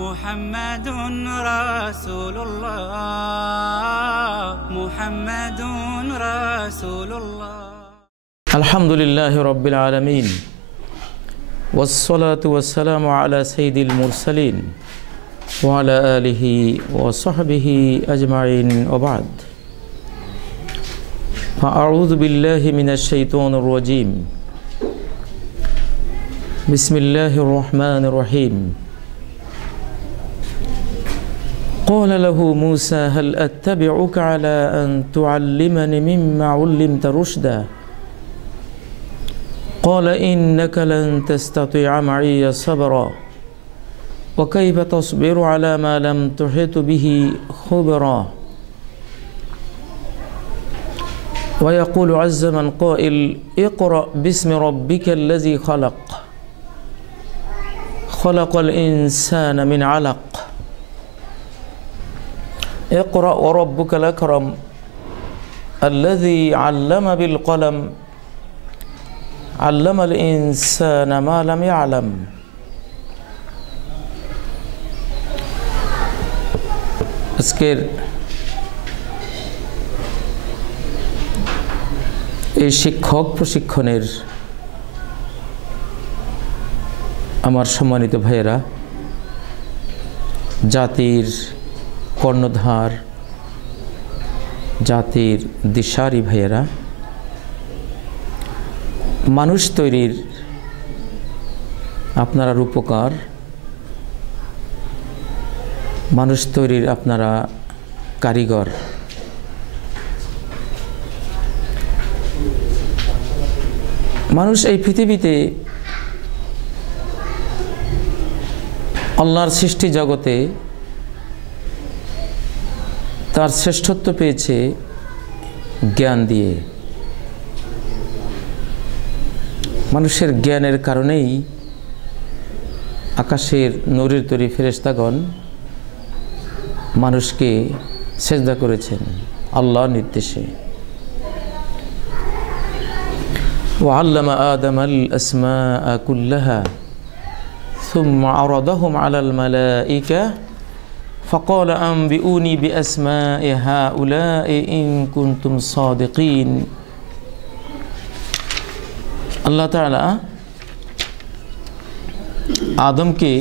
মুহাম্মাদুন রাসূলুল্লাহ মুহাম্মাদুন রাসূলুল্লাহ। আলহামদুলিল্লাহি রাব্বিল আলামিন ওয়াসসালাতু ওয়াসসালামু আলা সাইয়্যিদিল মুরসালিন ওয়া আলা আলিহি ওয়া সাহবিহি আজমাইন ওয়া বা'দ। ফাআউযু বিল্লাহি মিনাশ শাইতানির রাজীম। বিসমিল্লাহির রহমানির রহিম। قال له موسى هل أتبعك على أن تعلمني مما علمت رشدا قال إنك لن تستطيع معي صبرا وكيف تصبر على ما لم تحط به خبرا ويقول عز من قائل اقرأ باسم ربك الذي خلق الإنسان من علق اقرأ وربك الأكرم الذي علم بالقلم علم الإنسان ما لم يعلم। আজকের এই শিক্ষক প্রশিক্ষণের আমার সম্মানিত ভাইয়েরা, জাতির কর্ণধার, জাতির দিশারি ভাইয়েরা, মানুষ তৈরির আপনারা রূপকার, মানুষ তৈরির আপনারা কারিগর। মানুষ এই পৃথিবীতে আল্লাহর সৃষ্টি জগতে তার শ্রেষ্ঠত্ব পেয়েছে জ্ঞান দিয়ে। মানুষের জ্ঞানের কারণেই আকাশের নূরের তৈরি ফেরেশতাগণ মানুষকে সেজদা করেছেন আল্লাহর নির্দেশে। وعلم آدم الأسماء كلها ثم عرضهم على الملائكة فقال أنبئوني بأسماء هؤلاء إن كنتم صادقين। আল্লাহ তাআলা আদমকে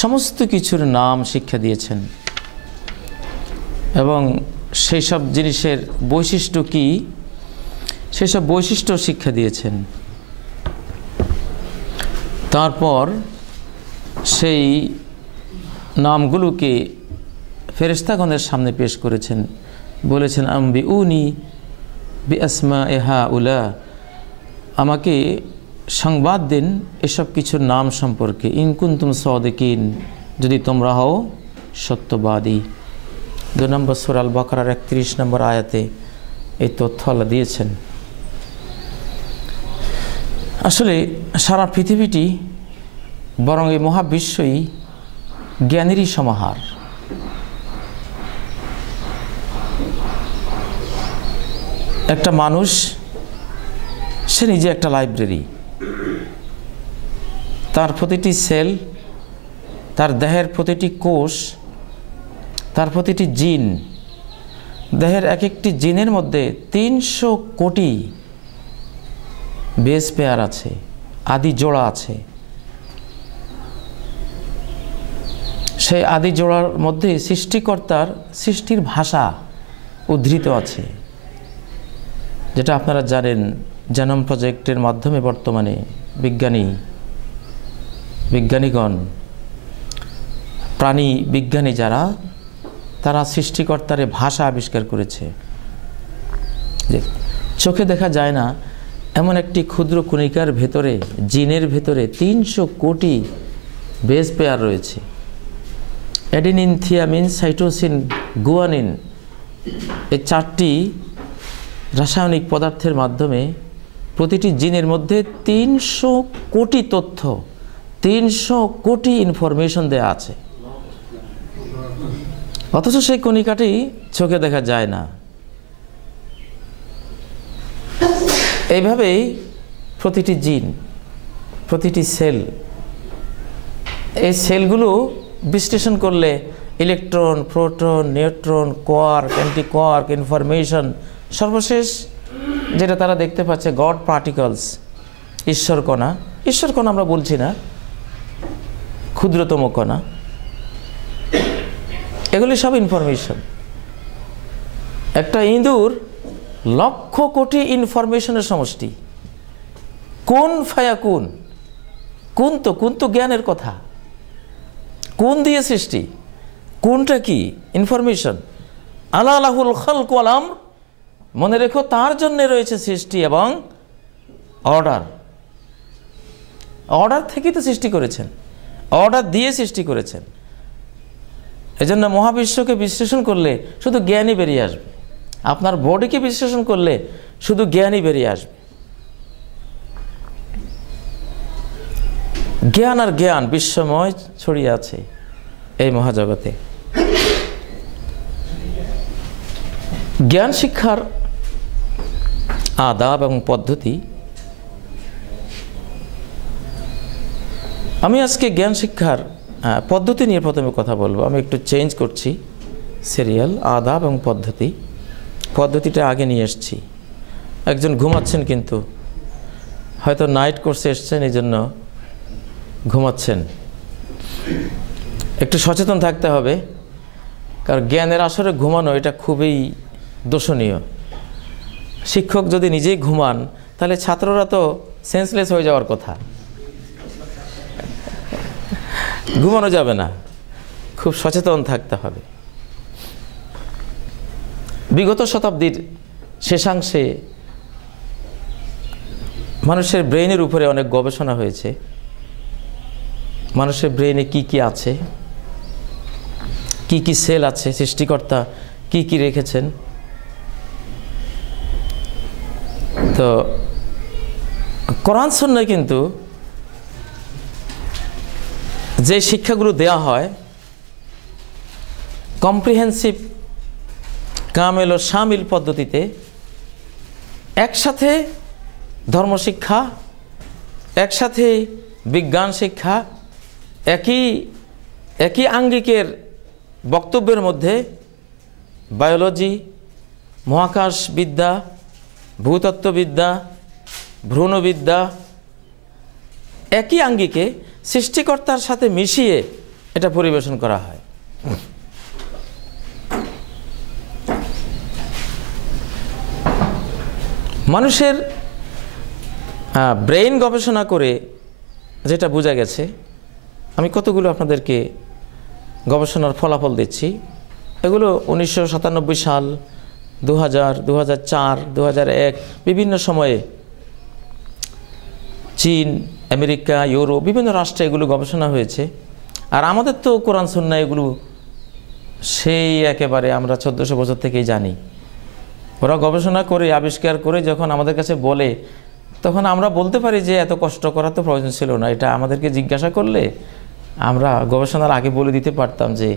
সমস্ত কিছুর নাম শিক্ষা দিয়েছেন এবং সেই সব জিনিসের বৈশিষ্ট্য কি সেই সব বৈশিষ্ট্য শিক্ষা দিয়েছেন। তারপর সেই নামগুলোকে ফেরেশতাগণের সামনে পেশ করেছেন, বলেছেন আম্বিউনি বিআসমাই হাউলা, আমাকে সংবাদ দিন এসব কিছুর নাম সম্পর্কে, ইন কুনতুম সাদিকিন, যদি তোমরা হও সত্যবাদী। 2 নম্বর সূরা আল বাকারার 31 নম্বর আয়াতে এই তথ্য আল্লাহ দিয়েছেন। আসলে সারা পৃথিবীটি বরং এই মহাবিশ্বই জ্ঞানেরই সমাহার। একটা মানুষ সে নিজে একটা লাইব্রেরি। তার প্রতিটি সেল, তার দেহের প্রতিটি কোষ, তার প্রতিটি জিন, দেহের এক একটি জিনের মধ্যে 300 কোটি বেস পেয়ার আছে, আদি জোড়া আছে। সেই আদি জোড়ার মধ্যে সৃষ্টিকর্তার সৃষ্টির ভাষা উদ্ধৃত আছে, যেটা আপনারা জানেন। জেনোম প্রজেক্টের মাধ্যমে বর্তমানে বিজ্ঞানীগণ, প্রাণী বিজ্ঞানী যারা, তারা সৃষ্টিকর্তার ভাষা আবিষ্কার করেছে। যে চোখে দেখা যায় না এমন একটি ক্ষুদ্র কণিকার ভেতরে, জিনের ভেতরে 300 কোটি বেস পেয়ার রয়েছে। অ্যাডেনিন, থিয়ামিন, সাইটোসিন, গুয়ানিন, এই 4টি রাসায়নিক পদার্থের মাধ্যমে প্রতিটি জিনের মধ্যে 300 কোটি তথ্য, 300 কোটি ইনফরমেশন দেয়া আছে। অথচ সেই কণিকাটি চোখে দেখা যায় না। এইভাবেই প্রতিটি জিন, প্রতিটি সেল, এই সেলগুলো বিশ্লেষণ করলে electron, proton, neutron, quark, anti quark, information, সর্বশেষ যেটা তারা দেখতে পাচ্ছে গড পার্টিকলস, ঈশ্বর কণা। ঈশ্বর কণা আমরা বলছি না, ক্ষুদ্রতম কণা। এগুলি সব ইনফরমেশন। একটা ইঁদুর লক্ষ কোটি ইনফরমেশনের সমষ্টি। কোন ফায়া কোন, কোন তো জ্ঞানের কথা। কোন দিয়ে সৃষ্টি, কোনটা কি? ইনফরমেশন। আলা লাহুল খালকু ওয়াল আমর, মনে রেখো তার জন্য রয়েছে সৃষ্টি এবং অর্ডার। অর্ডার থেকেই তো সৃষ্টি করেছেন, অর্ডার দিয়ে সৃষ্টি করেছেন। এজন্য মহাবিশ্বকে বিশ্লেষণ করলে শুধু জ্ঞানই বেরিয়ে আসবে। আপনার বডিকে বিশ্লেষণ করলে শুধু জ্ঞানই বেরিয়ে আসবে। জ্ঞান আর জ্ঞান বিশ্বময় ছড়িয়ে আছে এই মহাজগতে। জ্ঞান শিক্ষার আদাব এবং পদ্ধতি। আমি আজকে জ্ঞান শিক্ষার পদ্ধতি নিয়ে প্রথমে কথা বলবো। আমি একটু চেঞ্জ করছি সিরিয়াল, আদাব এবং পদ্ধতি। পদ্ধতিটা আগে নিয়ে এসেছি। একজন ঘুমাচ্ছেন, কিন্তু হয়তো নাইট কোর্সে এসছেন, এই জন্য ঘুমাচ্ছেন। একটু সচেতন থাকতে হবে, কারণ জ্ঞানের আসরে ঘুমানো এটা খুবই দোষণীয়। শিক্ষক যদি নিজেই ঘুমান, তাহলে ছাত্ররা তো সেন্সলেস হয়ে যাওয়ার কথা। ঘুমানো যাবে না, খুব সচেতন থাকতে হবে। বিগত শতাব্দীর শেষাংশে মানুষের ব্রেইনের উপরে অনেক গবেষণা হয়েছে। মানুষের ব্রেইনে কি কি আছে, কি কি সেল আছে, সৃষ্টিকর্তা কি কি রেখেছেন। তো কোরআন সুন্নাহয় কিন্তু যে শিক্ষাগুলো দেয়া হয়, কম্প্রিহেন্সিভ কামেল ও শামিল পদ্ধতিতে, একসাথে ধর্মশিক্ষা, একসাথে বিজ্ঞান শিক্ষা, একই আঙ্গিকের বক্তব্যের মধ্যে বায়োলজি, মহাকাশবিদ্যা, ভূতত্ত্ববিদ্যা, ভ্রূণবিদ্যা, একই আঙ্গিকে সৃষ্টিকর্তার সাথে মিশিয়ে এটা পরিবেশন করা হয়। মানুষের ব্রেইন গবেষণা করে যেটা বোঝা গেছে, আমি কতগুলো আপনাদেরকে গবেষণার ফলাফল দিচ্ছি। এগুলো 1997 সাল, 2000, 2004, 2001 বিভিন্ন সময়ে চীন, আমেরিকা, ইউরোপ বিভিন্ন রাষ্ট্রে এগুলো গবেষণা হয়েছে। আর আমাদের তো কোরআন সুন্নাহ এগুলো সেই একেবারে আমরা 1400 বছর থেকেই জানি। ওরা গবেষণা করে আবিষ্কার করে যখন আমাদের কাছে বলে, তখন আমরা বলতে পারি যে এত কষ্ট করার তো প্রয়োজন ছিল না। এটা আমাদেরকে জিজ্ঞাসা করলে আমরা গবেষণার আগে বলে দিতে পারতাম যে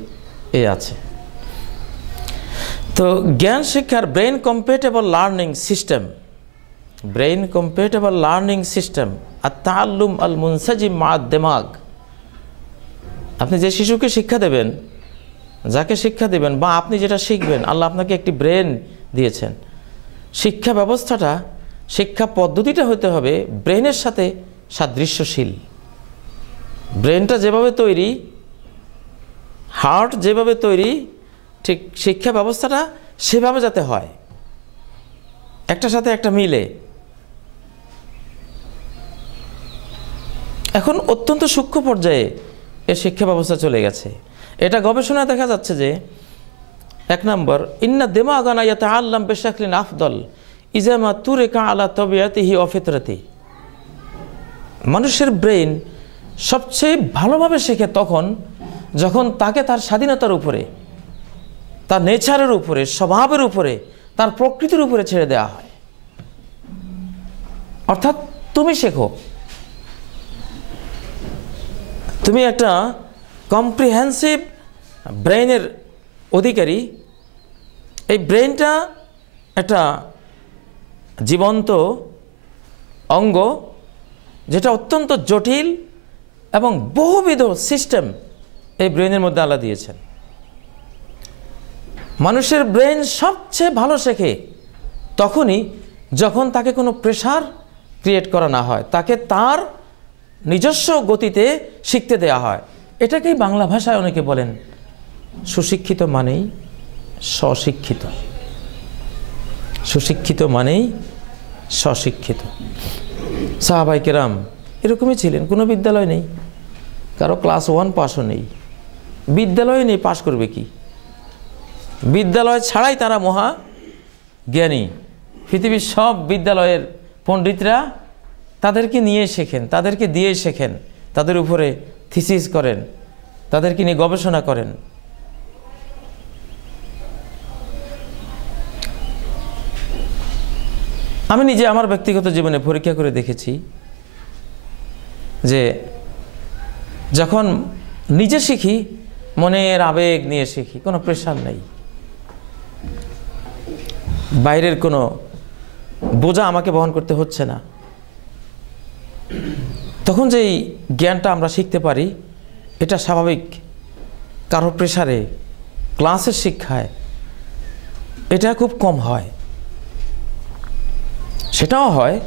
এ আছে। তো জ্ঞান শিক্ষার brain compatible learning system, brain compatible learning system আর তাআল্লুম আল মুনসাজিম মা দিমাগ। আপনি যে শিশুকে শিক্ষা দেবেন, যাকে শিক্ষা দেবেন, বা আপনি যেটা শিখবেন, আল্লাহ আপনাকে একটি ব্রেন দিয়েছেন। শিক্ষা ব্যবস্থাটা, শিক্ষা পদ্ধতিটা হতে হবে ব্রেনের সাথে সাদৃশ্যশীল। ব্রেনটা যেভাবে তৈরি, হার্ট যেভাবে তৈরি, ঠিক শিক্ষা ব্যবস্থাটা সেভাবে যাতে হয়, একটার সাথে একটা মিলে। এখন অত্যন্ত সূক্ষ্ম পর্যায়ে এ শিক্ষা ব্যবস্থা চলে গেছে। এটা গবেষণায় দেখা যাচ্ছে যে 1 নম্বর, ইন্না দিমাগানা ইয়াতাআল্লাম বিশাকলিন আফদল ইজা মা তুরিকা আলা তাবিয়াতিহি ওয়া ফিতরাতি। মানুষের ব্রেইন সবচেয়ে ভালোভাবে শেখে তখন যখন তাকে তার স্বাধীনতার উপরে, তার নেচারের উপরে, স্বভাবের উপরে, তার প্রকৃতির উপরে ছেড়ে দেওয়া হয়। অর্থাৎ তুমি শেখো, তুমি একটা কম্প্রিহেন্সিভ ব্রেইনের অধিকারী। এই ব্রেইনটা একটা জীবন্ত অঙ্গ, যেটা অত্যন্ত জটিল এবং বহুবিধ সিস্টেম এই ব্রেনের মধ্যে আল্লাহ দিয়েছেন। মানুষের ব্রেন সবচেয়ে ভালো শেখে তখনই যখন তাকে কোনো প্রেশার ক্রিয়েট করা না হয়, তাকে তার নিজস্ব গতিতে শিখতে দেয়া হয়। এটাকেই বাংলা ভাষায় অনেকে বলেন সুশিক্ষিত মানেই স্বশিক্ষিত। সুশিক্ষিত মানেই স্বশিক্ষিত। সাহাবায়ে কেরাম এরকমই ছিলেন। কোনো বিদ্যালয় নেই, কারো ক্লাস 1 পাসও নেই, বিদ্যালয় নেই, পাস করবে কি? বিদ্যালয় ছাড়াই তারা মহা জ্ঞানী। পৃথিবীর সব বিদ্যালয়ের পণ্ডিতরা তাদেরকে নিয়ে শেখেন, তাদেরকে দিয়ে শেখেন, তাদের উপরে থিসিস করেন, তাদেরকে নিয়ে গবেষণা করেন। আমি নিজে আমার ব্যক্তিগত জীবনে পরীক্ষা করে দেখেছি যে যখন নিজে শিখি, মনের আবেগ নিয়ে শিখি, কোনো প্রেশার নেই, বাইরের কোনো বোঝা আমাকে বহন করতে হচ্ছে না, তখন যেই জ্ঞানটা আমরা শিখতে পারি এটা স্বাভাবিক। কারো প্রেশারে, ক্লাসের শিক্ষায় এটা খুব কম হয়, সেটাও হয়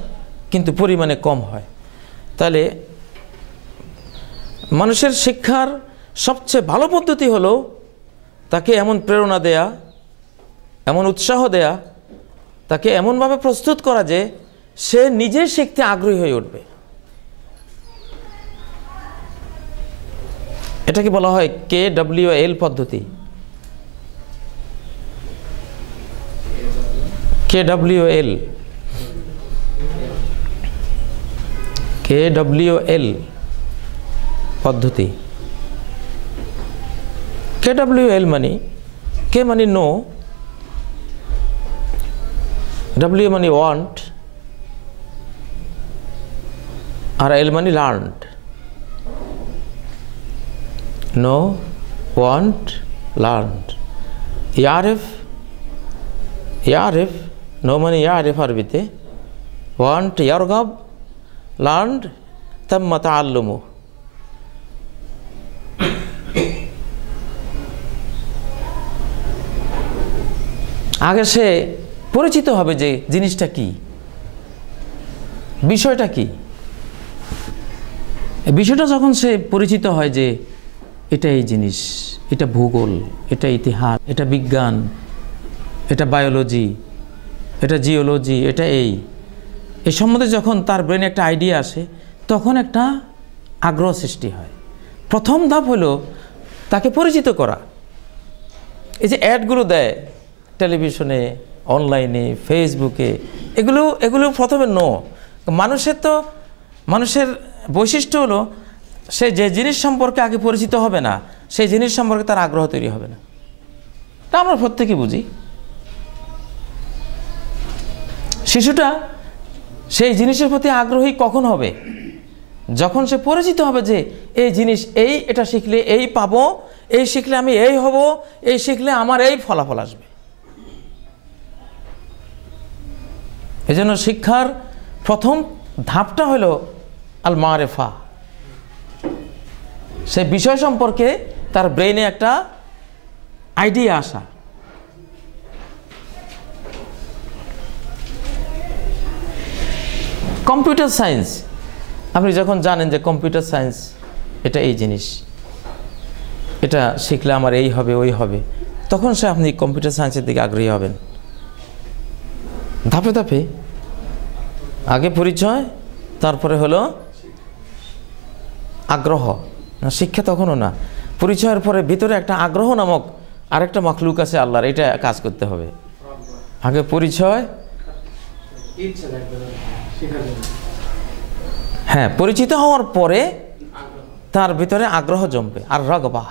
কিন্তু পরিমাণে কম হয়। তাহলে মানুষের শিক্ষার সবচেয়ে ভালো পদ্ধতি হলো তাকে এমন প্রেরণা দেয়া, এমন উৎসাহ দেয়া, তাকে এমনভাবে প্রস্তুত করা যে সে নিজে শিখতে আগ্রহী হয়ে উঠবে। এটাকে বলা হয় KWL পদ্ধতি। KWL পদ্ধতি। KWL মানে K মানে নো, W মানে ওয়ান্ট, আর L মানে লার্নড। Know, want, learned. ইয়ারিফ, নো মানে ইয়ারিফ আরবিতে, ওয়ান্ট ইয়ারগাব, লার্নড তাম্মা তাআল্লুমু। আগে সে পরিচিত হবে যে জিনিসটা কি, বিষয়টা কি। বিষয়টা যখন সে পরিচিত হয় যে এটা এই জিনিস, এটা ভূগোল, এটা ইতিহাস, এটা বিজ্ঞান, এটা বায়োলজি, এটা জিওলজি, এটা এই সম্বন্ধে যখন তার ব্রেনে একটা আইডিয়া আসে তখন একটা আগ্রহ সৃষ্টি হয়। প্রথম ধাপ হলো তাকে পরিচিত করা। এই যে অ্যাডগুলো দেয় টেলিভিশনে, অনলাইনে, ফেসবুকে, এগুলো প্রথমে মানুষের বৈশিষ্ট্য হলো সে যে জিনিস সম্পর্কে আগে পরিচিত হবে না সেই জিনিস সম্পর্কে তার আগ্রহ তৈরি হবে না। তা আমরা প্রত্যেকেই বুঝি। শিশুটা সেই জিনিসের প্রতি আগ্রহী কখন হবে? যখন সে পরিচিত হবে যে এই জিনিস এই, এটা শিখলে এই পাবো, এই শিখলে আমি এই হব, এই শিখলে আমার এই ফলাফল আসবে। এজন্য শিক্ষার প্রথম ধাপটা হলো আল মারেফা। সে বিষয় সম্পর্কে তার ব্রেইনে একটা আইডিয়া আসা। কম্পিউটার সায়েন্স, আপনি যখন জানেন যে কম্পিউটার সায়েন্স এটা এই জিনিস, এটা শিখলে আমার এই হবে ওই হবে, তখন আপনি কম্পিউটার সায়েন্সের দিকে আগ্রহী হবেন। ধাপে ধাপে আগে পরিচয়, তারপরে হলো আগ্রহ। শিক্ষা তখনও না, পরিচয়ের পরে ভিতরে একটা আগ্রহ নামক আরেকটা মাখলুক আছে আল্লাহর, এটা কাজ করতে হবে। আগে পরিচয়, হ্যাঁ, পরিচিত হওয়ার পরে তার ভিতরে আগ্রহ জমবে। আর রাগবা,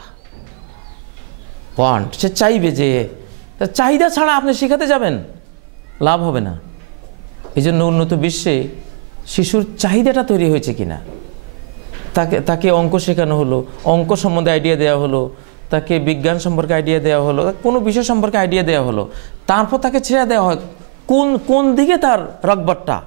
ওয়ান্ট, সে চাইবে। যে চাহিদা ছাড়া আপনি শেখাতে যাবেন লাভ হবে না। এই জন্য উন্নত বিশ্বে শিশুর চাহিদাটা তৈরি হয়েছে কিনা, তাকে অঙ্ক শেখানো হলো, অঙ্ক সম্বন্ধে আইডিয়া দেওয়া হলো, তাকে বিজ্ঞান সম্পর্কে আইডিয়া দেওয়া হলো, কোনো বিষয় সম্পর্কে আইডিয়া দেওয়া হলো, তারপর তাকে ছেড়ে দেওয়া হয় কোন দিকে তার রগবারটা,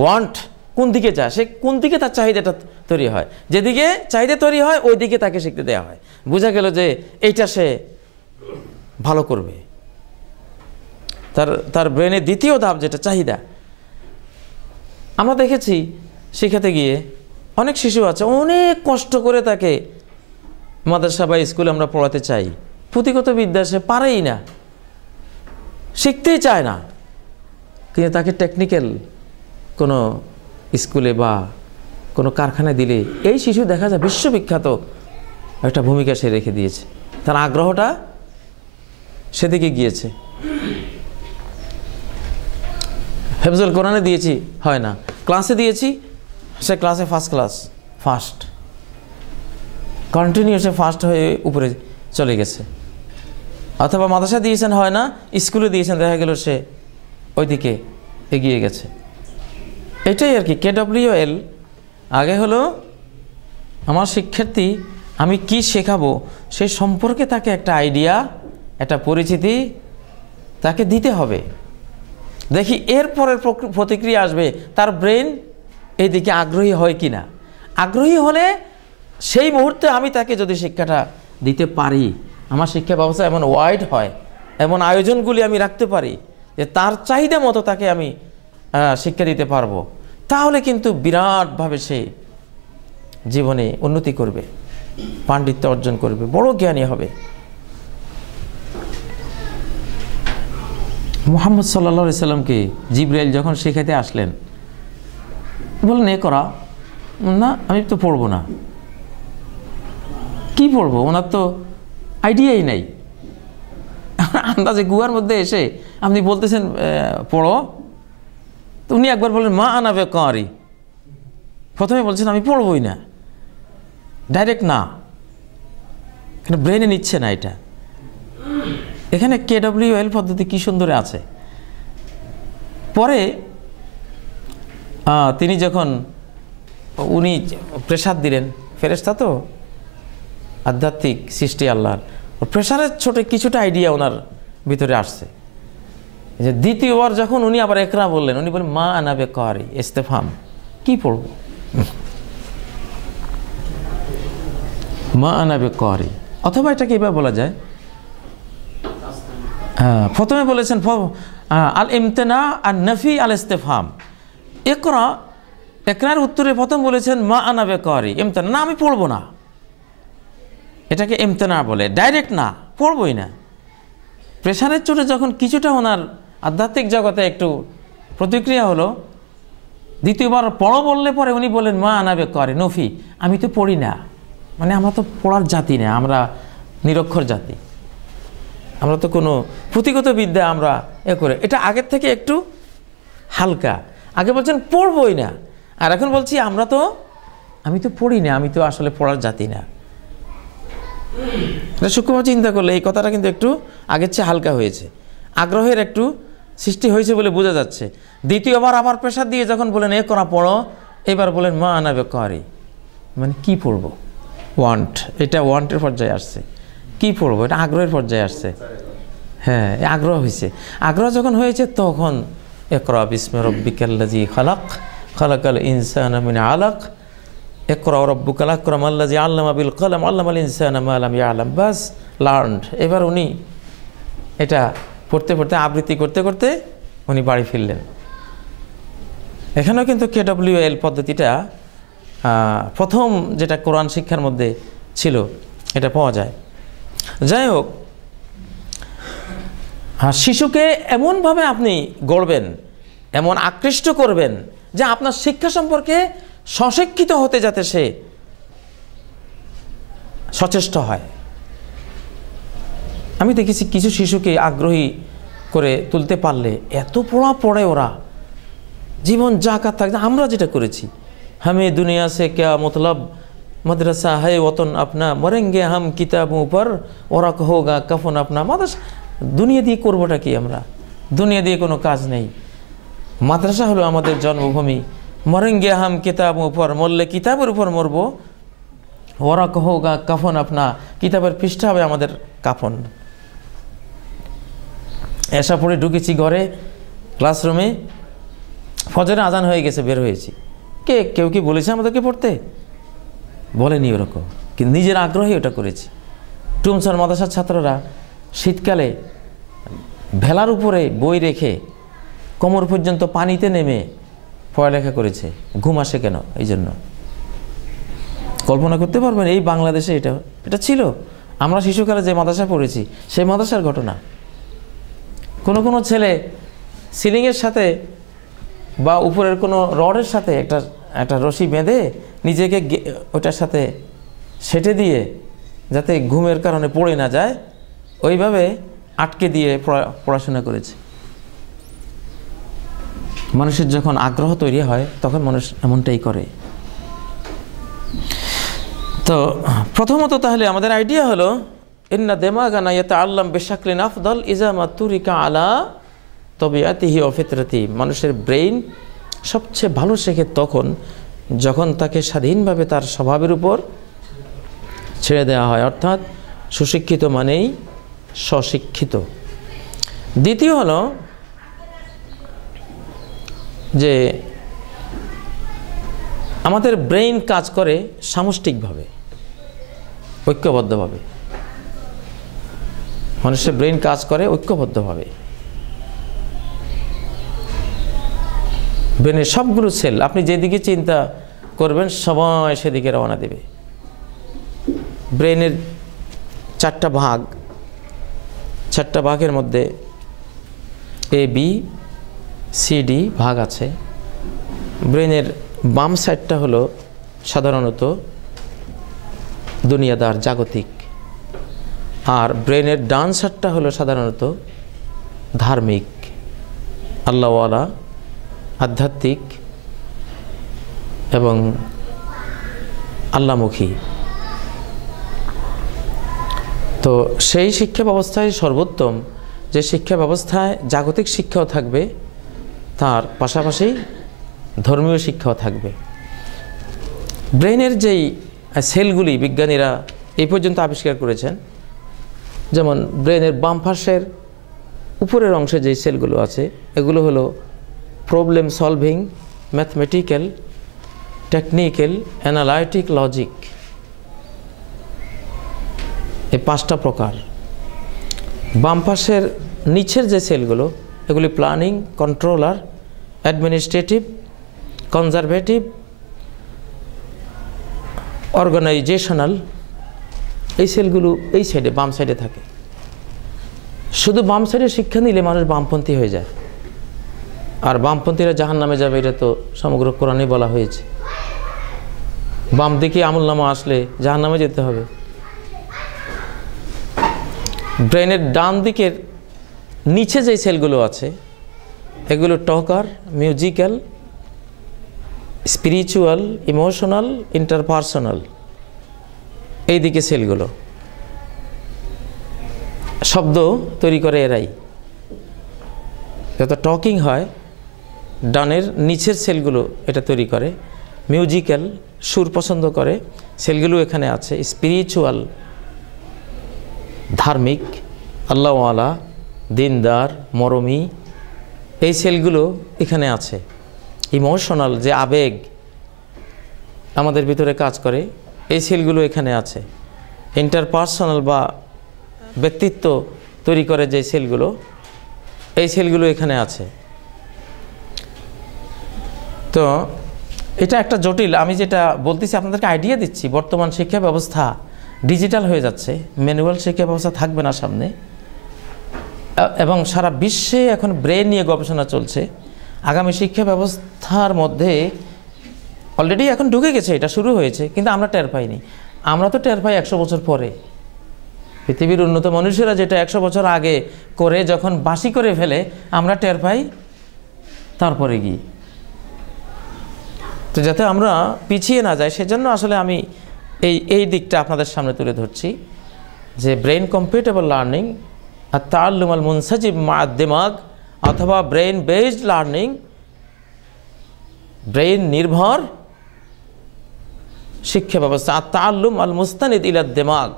ওয়ান্ট কোন দিকে যায়, সে কোন দিকে তার চাহিদাটা তৈরি হয়, যেদিকে চাহিদা তৈরি হয় ওই দিকে তাকে শিখতে দেওয়া হয়। বোঝা গেল যে এইটা সে ভালো করবে। তার ব্রেনের দ্বিতীয় ধাপ যেটা চাহিদা। আমরা দেখেছি শেখাতে গিয়ে অনেক শিশু আছে অনেক কষ্ট করে তাকে মাদ্রাসা বা স্কুলে আমরা পড়াতে চাই, পুঁথিগত বিদ্যা সে পারেই না, শিখতেই চায় না, কিন্তু তাকে টেকনিক্যাল কোনো স্কুলে বা কোনো কারখানায় দিলে এই শিশু দেখা যায় বিশ্ববিখ্যাত একটা ভূমিকা সে রেখে দিয়েছে, তার আগ্রহটা সেদিকে গিয়েছে। হেফজুল কোরআনে দিয়েছি হয় না, ক্লাসে দিয়েছি সে ক্লাসে ফার্স্ট কন্টিনিউ সে ফার্স্ট হয়ে উপরে চলে গেছে। অথবা মাদ্রাসা দিয়েছেন হয় না, স্কুলে দিয়েছেন দেখা গেল সে ওইদিকে এগিয়ে গেছে। এটাই আর কি KWL। আগে হলো আমার শিক্ষার্থী আমি কি শেখাবো সে সম্পর্কে তাকে একটা আইডিয়া, একটা পরিচিতি তাকে দিতে হবে। দেখি এরপরের প্রতিক্রিয়া আসবে তার ব্রেন এইদিকে আগ্রহী হয় কি না। আগ্রহী হলে সেই মুহূর্তে আমি তাকে যদি শিক্ষাটা দিতে পারি, আমার শিক্ষা ব্যবস্থা এমন ওয়াইড হয়, এমন আয়োজনগুলি আমি রাখতে পারি যে তার চাহিদা মতো তাকে আমি শিক্ষা দিতে পারবো, তাহলে কিন্তু বিরাটভাবে সে জীবনে উন্নতি করবে, পাণ্ডিত্য অর্জন করবে, বড় জ্ঞানী হবে। মুহাম্মদ সাল্লাল্লাহু আলাইহি সাল্লামকে জিবরাইল যখন শেখাতে আসলেন বললেন এ করা, না আমি তো পড়বো না। কি পড়বো, ওনার তো আইডিয়াই নাই। আন্দাজে গুহার মধ্যে এসে আপনি বলতেছেন পড়ো, তো উনি একবার বললেন মা আনা বেকারি, প্রথমে বলছেন আমি পড়বই না, ডাইরেক্ট না, কেন ব্রেনে নিচ্ছে না এটা। এখানে KWL পদ্ধতি কি সুন্দর আছে। পরে তিনি যখন উনি প্রেসার দিলেন, ফেরেশতা তো আধ্যাত্মিক সৃষ্টি আল্লাহর, প্রেসারের ছোট কিছুটা আইডিয়া ওনার ভিতরে আসছে। যে দ্বিতীয়বার যখন উনি আবার একরা বললেন, উনি বলেন মা আনা বেকারি ইস্তেফাম, কি পড়ব, মা আনা বেকারি। অথবা এটাকে এবার বলা যায়, প্রথমে বলেছেন আল ইমতেনা আর নফি আল ইস্তেফাম। একরার উত্তরে প্রথম বলেছেন মা আনা বেকারি, ইমতেনা, না আমি পড়বো না। এটাকে ইমতেনা বলে, ডাইরেক্ট না, পড়বই না। প্রেশারের চোটে যখন কিছুটা ওনার আধ্যাত্মিক জগতে একটু প্রতিক্রিয়া হলো, দ্বিতীয়বার পড়ো বললে পরে উনি বলেন মা আনা বেকারি নফি, আমি তো পড়ি না, মানে আমরা তো পড়ার জাতি না, আমরা নিরক্ষর জাতি, আমরা তো কোনো পুঁথিগত বিদ্যা আমরা করে। এটা আগের থেকে একটু হালকা। আগে বলছেন পড়বই না, আর এখন বলছি আমি তো পড়ি না, আমি তো আসলে পড়ার জাতি না। এটা সূক্ষ্ম চিন্তা করলে এই কথাটা কিন্তু একটু আগের চেয়ে হালকা হয়েছে, আগ্রহের একটু সৃষ্টি হয়েছে বলে বোঝা যাচ্ছে। দ্বিতীয়বার আবার প্রেসার দিয়ে যখন বলেন এ করা পড়ো, এবার বলেন মা আনা বেকারি, মানে কি পড়বো, ওয়ান্ট, এটা ওয়ান্টের পর্যায়ে আসছে, কি পড়বো, এটা আগ্রহের পর্যায়ে আসছে। হ্যাঁ, আগ্রহ হয়েছে। আগ্রহ যখন হয়েছে তখন ইকরা বিসমি রাব্বিকাল্লাযী খালাক খালাকাল ইনসানা মিন আলাক ইকরা রাব্বুকাল আকরাম আল্লাযী আল্লামা বিল কলম আল্লামাল ইনসানা মা লাম ইয়ালাম, বাস লার্নড। এবার উনি এটা পড়তে পড়তে আবৃত্তি করতে করতে উনি বাড়ি ফিরলেন। এখানেও কিন্তু KWL পদ্ধতিটা প্রথম যেটা কোরআন শিক্ষার মধ্যে ছিল এটা পাওয়া যায়। যাই হোক, শিশুকে এমনভাবে আপনি গড়বেন, এমন আকৃষ্ট করবেন যে আপনার শিক্ষা সম্পর্কে সশিক্ষিত হতে যাতে সে সচেষ্ট হয়। আমি দেখেছি কিছু শিশুকে আগ্রহী করে তুলতে পারলে এত পড়া পড়ে ওরা, জীবন জাকাত থাকে। আমরা যেটা করেছি, হামে দুনিয়া সে ক্যা মতলব, मदरसा है वतन अपना, मरेंगे हम किताबों पर ওরা হোগা কাফন আপনা। মাদ্রাসা দুনিয়া দিয়ে করবোটা কি, আমরা দুনিয়া দিয়ে কোনো কাজ নেই। মাদ্রাসা হলো আমাদের জন্মভূমি। মরেঙ্গে হাম কিতাবों पर, মরলে কিতাবের উপর মরবো। ওরা হোগা কাফন আপনা, কিতাবের পৃষ্ঠা হবে আমাদের কাফন। এসা পড়ে ঢুকেছি ঘরে, ক্লাসরুমে, ফজরের আজান হয়ে গেছে, বের হয়েছি, কেউ কি বলেছে আমাদেরকে পড়তে? বলেনি ওরকম, কিন্তু নিজের আগ্রহে ওটা করেছি। টুমসার মাদ্রাসার ছাত্ররা শীতকালে ভেলার উপরে বই রেখে কোমর পর্যন্ত পানিতে নেমে পড়ালেখা করেছে। ঘুম আসে কেন? এই জন্য। কল্পনা করতে পারবেন এই বাংলাদেশে এটা ছিল। আমরা শিশুকালে যে মাদ্রাসা পড়েছি সেই মাদ্রাসার ঘটনা। কোনো ছেলে সিলিংয়ের সাথে বা উপরের কোনো রডের সাথে একটা রশি বেঁধে নিজেকে ওটার সাথে সেটে দিয়ে যাতে ঘুমের কারণে পড়ে না যায় ওইভাবে আটকে দিয়ে পড়াশোনা করেছে। মানুষের যখন আগ্রহ তৈরি হয় তখন মানুষ এমনটাই করে। তো প্রথমত তাহলে আমাদের আইডিয়া হলো ইন্না দিমাগানা ইয়াতাআল্লাম বিশাকলিন আফদাল ইজা মা তুরিকা আলা তবিআতিহি ওয়া ফিতরাতি। মানুষের ব্রেইন সবচেয়ে ভালো শেখে তখন যখন তাকে স্বাধীনভাবে তার স্বভাবের উপর ছেড়ে দেওয়া হয়, অর্থাৎ সুশিক্ষিত মানেই স্বশিক্ষিত। দ্বিতীয় হলো যে আমাদের ব্রেইন কাজ করে সামষ্টিকভাবে, ঐক্যবদ্ধভাবে। মানুষের ব্রেইন কাজ করে ঐক্যবদ্ধভাবে। ব্রেনের সবগুলো সেল আপনি যেদিকে চিন্তা করবেন সবাই সেদিকে রওনা দেবে। ব্রেনের চারটা ভাগের মধ্যে ABCD ভাগ আছে। ব্রেনের বাম সাইডটা হলো সাধারণত দুনিয়াদার, জাগতিক, আর ব্রেনের ডান সাইডটা হলো সাধারণত ধার্মিক, আল্লাহওয়ালা, আধ্যাত্মিক এবং আল্লাহমুখী। তো সেই শিক্ষা ব্যবস্থায় সর্বোত্তম যে শিক্ষা ব্যবস্থায় জাগতিক শিক্ষাও থাকবে, তার পাশাপাশি ধর্মীয় শিক্ষাও থাকবে। ব্রেনের যেই সেলগুলি বিজ্ঞানীরা এই পর্যন্ত আবিষ্কার করেছেন, যেমন ব্রেনের বাম পাশের উপরের অংশে যেই সেলগুলো আছে এগুলো হলো problem solving, mathematical, technical, analytic, logic, এই 5টা প্রকার। বাম পাশের নিচের যে সেলগুলো এগুলি planning, controller, administrative, conservative, organisational, এই সেলগুলো এই সাইডে, বাম সাইডে থাকে। শুধু বাম সাইডে শিক্ষা নিলে মানুষ বামপন্থী হয়ে যায়, আর বামপন্থীরা জাহান্নামে যাবে এটা তো সমগ্র কোরআনে বলা হয়েছে। বাম দিকে আমলনামা আসলে জাহান্নামে যেতে হবে। ব্রেনের ডান দিকের নিচে যে সেলগুলো আছে এগুলো talker, musical, spiritual, emotional, interpersonal, এই দিকে সেলগুলো। শব্দ তৈরি করে এরাই। যত টকিং হয় ডানের নিচের সেলগুলো এটা তৈরি করে। মিউজিক্যাল, সুর পছন্দ করে, সেলগুলো এখানে আছে। স্পিরিচুয়াল, ধার্মিক, আল্লাহওয়ালা, দিনদার, মরমী, এই সেলগুলো এখানে আছে। ইমোশনাল, যে আবেগ আমাদের ভিতরে কাজ করে, এই সেলগুলো এখানে আছে। ইন্টারপার্সোনাল বা ব্যক্তিত্ব তৈরি করে যে সেলগুলো, এই সেলগুলো এখানে আছে। তো এটা একটা জটিল, আমি যেটা বলতেছি আপনাদেরকে আইডিয়া দিচ্ছি। বর্তমান শিক্ষা ব্যবস্থা ডিজিটাল হয়ে যাচ্ছে, ম্যানুয়াল শিক্ষা ব্যবস্থা থাকবে না সামনে, এবং সারা বিশ্বে এখন ব্রেন নিয়ে গবেষণা চলছে। আগামী শিক্ষা ব্যবস্থার মধ্যে অলরেডি এখন ঢুকে গেছে, এটা শুরু হয়েছে, কিন্তু আমরা টের পাইনি। আমরা তো টের পাই 100 বছর পরে। পৃথিবীর উন্নত মানুষেরা যেটা 100 বছর আগে করে যখন বাসি করে ফেলে, আমরা টের পাই তারপরে গিয়ে। তো যাতে আমরা পিছিয়ে না যাই সেজন্য আসলে আমি এই দিকটা আপনাদের সামনে তুলে ধরছি যে ব্রেন কম্পিউটেবল লার্নিং আর তাআল্লুম আল মুনসাজিব মা দিমাগ, অথবা ব্রেন বেসড লার্নিং, ব্রেন নির্ভর শিক্ষা ব্যবস্থা, আর তাআল্লুম আল মুস্তানিদ ইলা দিমাগ।